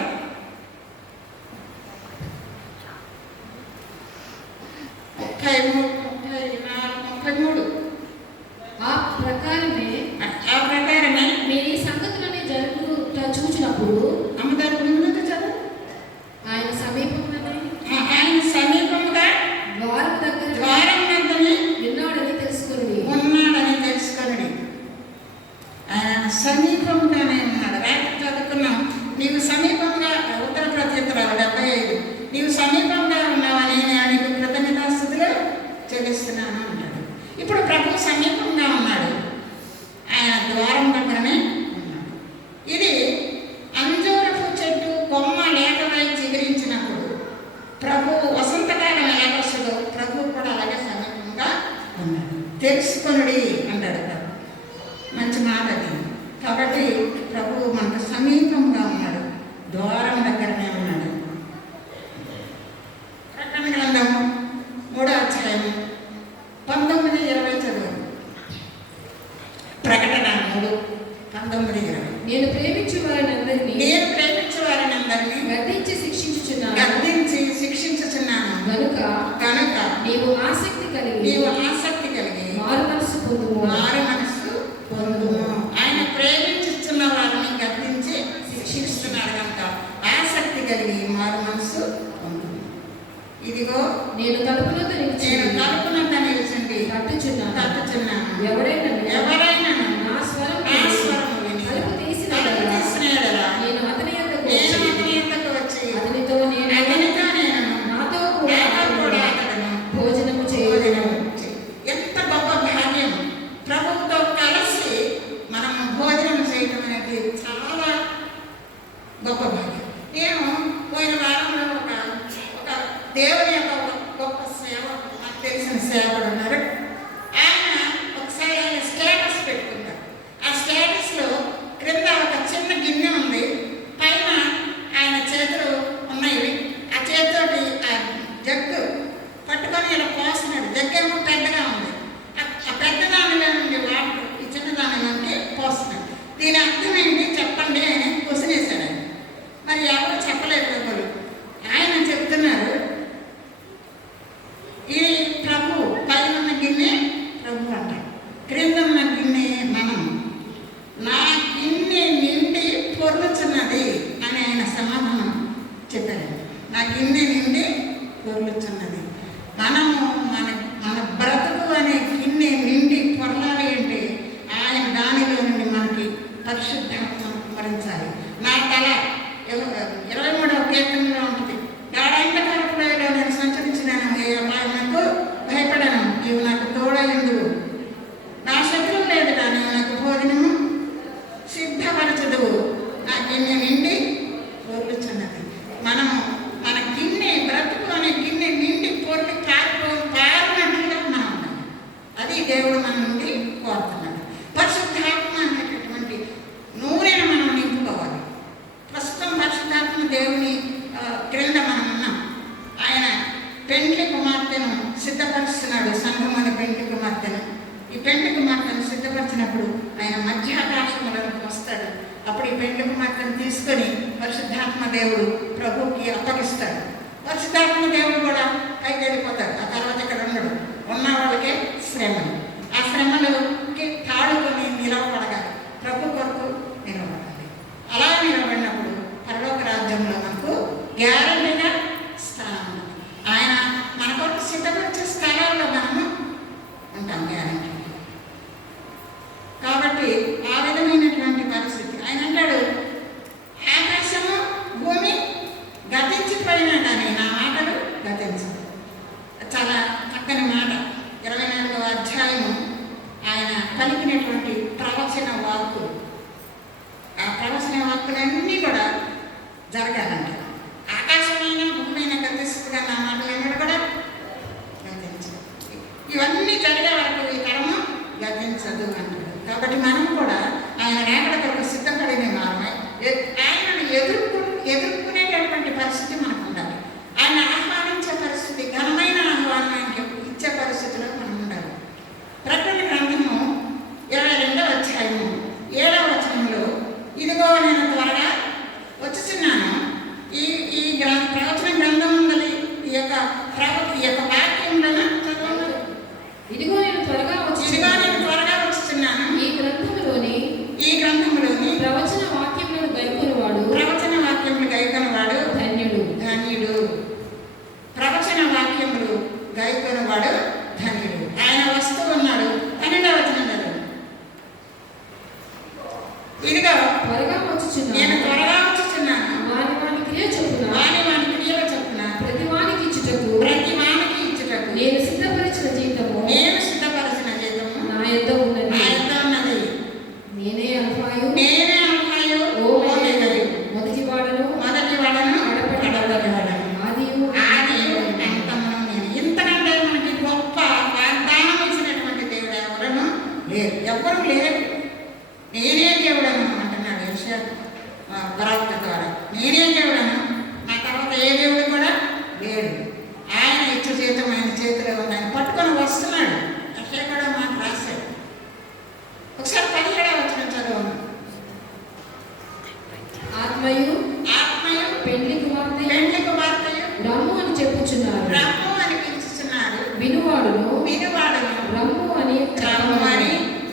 ఆ ప్రకారమే మీరు ఈ సంగతులన్నీ జరుగుతా చూచినప్పుడు అమ్మదారు ముందు చదువు. ఆయన సమీపంగానే ఆయన సమీపంగా ద్వారం వద్దనే ఉన్నాడని తెలుసుకుని ఆయన సమీపంగానే ఉన్నాడు. రాత్రి చదువుకున్నాం, నీవు సమీపంగా, ఉత్తర ప్రత్యుత్తరాలు 75, నీవు సమీపంగా ఉన్నావని ఆయనకు కృతజ్ఞతాస్తుతులు చెల్లిస్తున్నాను అన్నాడు. ఇప్పుడు ప్రభు సమీపంగా ఉన్నాడు, ఆయన ద్వారం దగ్గరనే ఉన్నాడు. ఇది అంజూరపు చెట్టు కొమ్మ లేఖపై చిగురించినప్పుడు ప్రభు వసంతకాలం ఎలా వస్తుందో ప్రభు కూడా అలాగే సమీపంగా ఉన్నాడు. తెలుసుకొనుడి అంటాడు ప్రభు. మంచి మాట అది. కాబట్టి ప్రభువు మనకు సమీపంగా ఉన్నాడు, ద్వారం దగ్గరనే ఉన్నాడు. ప్రకటన గ్రంథం 3వ అధ్యాయం 19-20 చదువు. ప్రకటన 3:19-20. నేను ప్రేమించు వారిని అందరినీ గద్దించి శిక్షించుచున్నాను కనుక నీవు ఆసక్తి కలిగి మారు మనసు పొందుము. ఆయన ప్రేమించుచున్న వారిని గద్దించి శిక్షిస్తున్నాడు కనుక ఆసక్తి కలిగి మారు మనసు పొందుము. ఇదిగో నేను తలుపునొద్ద నిలిచింది తట్టుచున్నాను. ఎవరైనా నా స్వరం విని తలుపు తీసిన యెడల నేను అతని యొద్దకు వచ్చి అతనితో నేను నాతో కూడా అతను భోజనము చేయను. ఎంత గొప్ప భాగ్యం! ప్రభువుతో కలిసి మనం భోజనం చేయడం అనేది చాలా గొప్ప భాగ్యం. నేను పోయిన వారంలో ఒక దేవుని యొక్క గొప్ప సేవ, నాకు తెలిసిన సేవకుడు ఉన్నారు. ఆయన ఒకసారి ఆయన స్టేటస్ పెట్టుకుంటారు. ఆ స్టేటస్లో క్రింద ఒక చిన్న గిన్నె ఉంది, పైన ఆయన చేతులు ఉన్నాయి. ఆ చేతితోటి ఆ జగ్గు పట్టుకొని ఇలా పోస్తున్నాడు. జగ్గేమో పెద్దగా ఉంది. ఆ పెద్ద దానిలో నుండి వాటర్ ఈ చిన్న దానిలోకి పోస్తున్నాడు. దీని అర్థం ఏంటి చెప్పండి అని క్వశ్చన్ వేశాడు ఆయన. మరి ఎవరు చెప్పలేదు ఎవరు. ఆయన చెప్తున్నారు, ఈ ప్రభు పైన ఉన్న గిన్నె ప్రభు అంటాడు, క్రింద ఉన్న గిన్నె మనం. నా గిన్నె నిండి పొర్లుచున్నది అని ఆయన సమాధానం చెప్పారు. నా గిన్నె నిండి పొర్లుచున్నది. మనము మన బ్రతుకు అనే గిన్నె నిండి పొరలాలి అంటే ఆయన దానిలో నుండి మనకి పరిశుద్ధాత్మను కుమరించాలి. నా తల 23వ కీర్తనలో ఉంటుంది, గాఢాంధకారపులో నేను సంచరించినాను, ఏ అపాయమునకు భయపడను, నీవు నాకు తోడయుందువు, నా శత్రువు లేదు నీవు నాకు భోజనము సిద్ధపరచదువు, నా గిన్నె నిండి పొర్లుచున్నది. మనము మన గిన్నె, బ్రతుకు అనే గిన్నె నిండి పొర్లి పారినట్లుగా మనం ఉండాలి. అది దేవుడు మన నుండి కోరుతున్నాడు. పరిశుద్ధాత్మ అనేటటువంటి నూనెను మనం నింపుకోవాలి. ప్రస్తుతం పరిశుద్ధాత్మ దేవుని క్రింద మనం ఉన్నాం. ఆయన పెండ్లి కుమార్తెను సిద్ధపరుస్తున్నాడు, సంఘమని పెండ్లి కుమార్తెను. ఈ పెండ్లి కుమార్తెను సిద్ధపరిచినప్పుడు ఆయన మధ్యాకాశములకు వస్తాడు. అప్పుడు ఈ పెండ్లి కుమార్తెను తీసుకొని పరిశుద్ధాత్మ దేవుడు ప్రభువుకి అప్పగిస్తాడు. పరిశుద్ధాత్మ దేవుడు కూడా పైకి వెళ్ళిపోతాడు. ఆ తర్వాత ఇక్కడ ఉండడు. ఉన్న వాళ్ళకే శ్రమలు. ఆ శ్రమలకి తాడుకొని నిలవబడగాలి, ప్రభు కొరకు నిలవబడాలి. అలా నిలబడినప్పుడు పరలోక రాజ్యంలో మనకు గ్యారంటీగా స్థానం ఉంది. ఆయన మన కొరకు సిద్ధపరిచే స్థలాల్లో మనము ఉంటాం గ్యారంటీ. కాబట్టి పలికినటువంటి ప్రవచన వాక్కులు, ఆ ప్రవచన వాక్కులన్నీ కూడా జరగాలంట. ఆకాశమైన భూమైన గతిస్తుగా నా మాటలన్నీ కూడా గతించదు. ఇవన్నీ జరిగే వరకు ఈ తరము గతించదు అంటారు. కాబట్టి మనం కూడా ఆయన రాకడ కొరకు సిద్ధపడిన వారమై ఆయనను ఎదుర్కొనేటటువంటి పరిస్థితి మనకు ఉండాలి. ఆయన ఆహ్వానించే పరిస్థితి, ఘనమైన ఆహ్వానం ఆయనకి ఇచ్చే పరిస్థితిలో మనం ఉండాలి. ప్రకటన గ్రంథము 22వ అధ్యాయము 7వ వచనంలో, ఇదిగో నేను త్వరగా వచ్చుచున్నాను. ఈ ప్రవచన గ్రంథం ఉన్నది ఈ యొక్క వాక్యంలో ఇదిగో నేను త్వరగా వచ్చుచున్నాను. ఈ గ్రంథములోని ప్రవచన వాక్యములను గైకొనవాడు ధన్యుడు. ప్రవచన వాక్యములు గైకొనవాడు ధన్యుడు. ఆయన వస్తూ ఉన్నాడు. 12వ వచనం కదా, ఇదిగో నేను త్వరగా వచ్చుచున్నాను. వాని క్రియల చొప్పున ప్రతి వానికి ఇచ్చుటకు నేను సిద్ధపరిచిన జీతము నా యొద్ద ఉన్నది. నేనే అల్ఫాయు ఓమెగాయు, మొదటి వాడను ఆదియు అంతమును నేను. ఇంతకంటే మనకి గొప్ప వాగ్దానం ఇచ్చినటువంటి దేవుడు ఎవరు లేరు. నేనే దేవుడను అంటున్నాడు యెషయా ప్రవక్త ద్వారా. నేనే దేవుడను, నా తర్వాత ఏ దేవుడు కూడా లేడు. ఆయన ఇచ్చే జీతం ఆయన చేతిలో ఉంది. ఆయన పట్టుకొని వస్తున్నాడు. యెషయా కూడా మాట రాశాడు. ఒకసారి 17వ వచనం చదవండి. ఆత్మయు పెండ్లి కుమార్తెయు రమ్ము అని చెప్పుచున్నారు. రమ్ము అని పిలుచుచున్నాడు. వినువాడును రమ్ము అని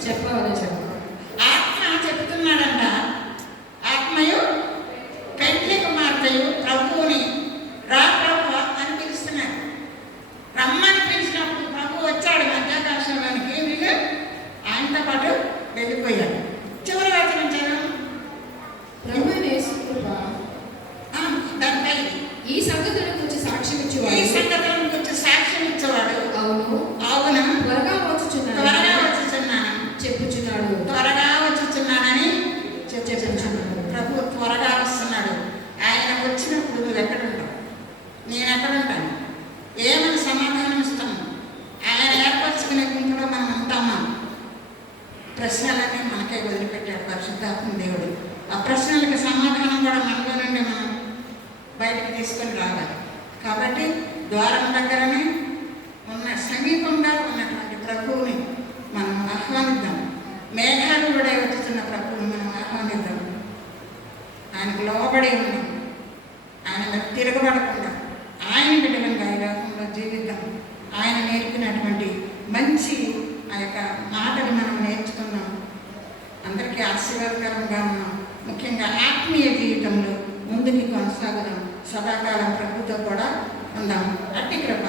చెప్పవలెను. ఆత్మ చెప్తున్నాడంట. ఆత్మయు పెండ్లి కుమార్తెయు ప్రభువుని రా ప్రభు అని పిలుస్తున్నాడు. రమ్మని పిలిచినప్పుడు ప్రభు వచ్చాడు మధ్యాకాశంలోనికి. వీళ్ళు ఆయనతో పాటు వెళ్ళిపోయాడు. చివరి వచనం చదవం. ప్రభువైన యేసు కృప దానిపై ఈ సంగతుల గురించి సాక్ష్యం ఇచ్చేవాడు అవును త్వరగా వచ్చుచున్నాను చెప్పుచున్నానని చెప్పుచున్నాడు. ప్రభు త్వరగా వస్తున్నాడు. ఆయన వచ్చినప్పుడు నువ్వు ఎక్కడుంటావు, నేను ఎక్కడుంటాను, ఏమని సమాధానం ఇస్తాము? ఆయన ఏర్పరచుకునే గుంపులో మనం ఉంటామా? ప్రశ్నలన్నీ మనకే వదిలిపెట్టాడు పరిశుద్ధాత్మ దేవుడు. ఆ ప్రశ్నలకు సమాధానం కూడా మనలో నుండి మనం బయటకు తీసుకొని రావాలి. కాబట్టి ద్వారం దగ్గరనే సమీపంగా ఉన్నటువంటి ప్రభువుని మనం ఆహ్వానిద్దాం. మేఘాలు కూడా వచ్చుతున్న ప్రభువుని మనం ఆహ్వానిద్దాం. ఆయనకు లోబడి ఉన్నాం. ఆయన తిరగబడకుండా ఆయన బిడ్డలంగా ఈ లోకంలో జీవిద్దాం. ఆయన నేర్పినటువంటి మంచి ఆ యొక్క మాటలు మనం నేర్చుకున్నాం. అందరికీ ఆశీర్వాదకరంగా ఉన్నాం. ముఖ్యంగా ఆత్మీయ జీవితంలో ముందుకి కొనసాగుదాం. సదాకాలం ప్రభుతో కూడా ఉందాం. అట్టి కృప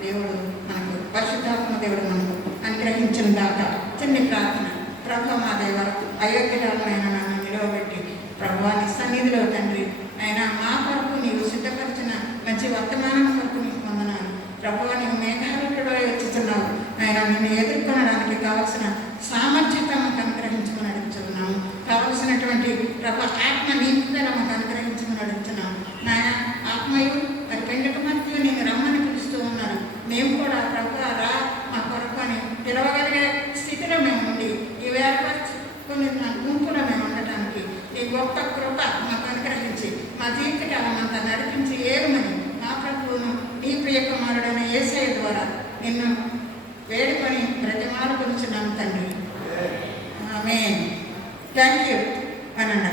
దేవుడు మనకు, పరిశుద్ధాత్మ దేవుడు మనకు అనుగ్రహించిన దాకా చిన్ని ప్రార్థన. ప్రభు మా దేవ, అయోగ్యమైన నన్ను నిలవబెట్టి ప్రభువాని సన్నిధిలో తండ్రి ఆయన మా కొరకు నీవు సిద్ధపరిచిన మంచి వర్తమానం కొరకు నీకు వందనాలు. ప్రభువా నీవు మేఘాలలో వచ్చుతున్నావు. ఆయన నిన్ను ఎదుర్కొనడానికి కావలసిన సామర్థ్యత మాకు అనుగ్రహించుకుని అడుగుతున్నాము. కావలసినటువంటి ప్రభు ఆత్మ నింపుదల మాకు అనుగ్రహించుకుని అడుగుతున్నాము. నాయన ఆత్మయు మరి పెండుకు మధ్య నేను రమ్మని పిలుస్తూ ఉన్నాను. మేము కూడా ప్రభు రా మా కొరకు అని పిలవగలిగే స్థితిలో మేము ఉండి ఈ కొన్ని గుంపులో మేము ఉండటానికి ఈ గొప్ప కృప మాకు అనుగ్రహించి మా జీవితకాలం అంతా నడిపించి ఏమని మా ప్రభువును నీ ప్రియ కుమారుడైన యేసయ్య ద్వారా నిన్ను వేడుకొని బ్రతిమాలు గురించున్నాము తండ్రి. ఆమేన్. థ్యాంక్ యూ అనండి.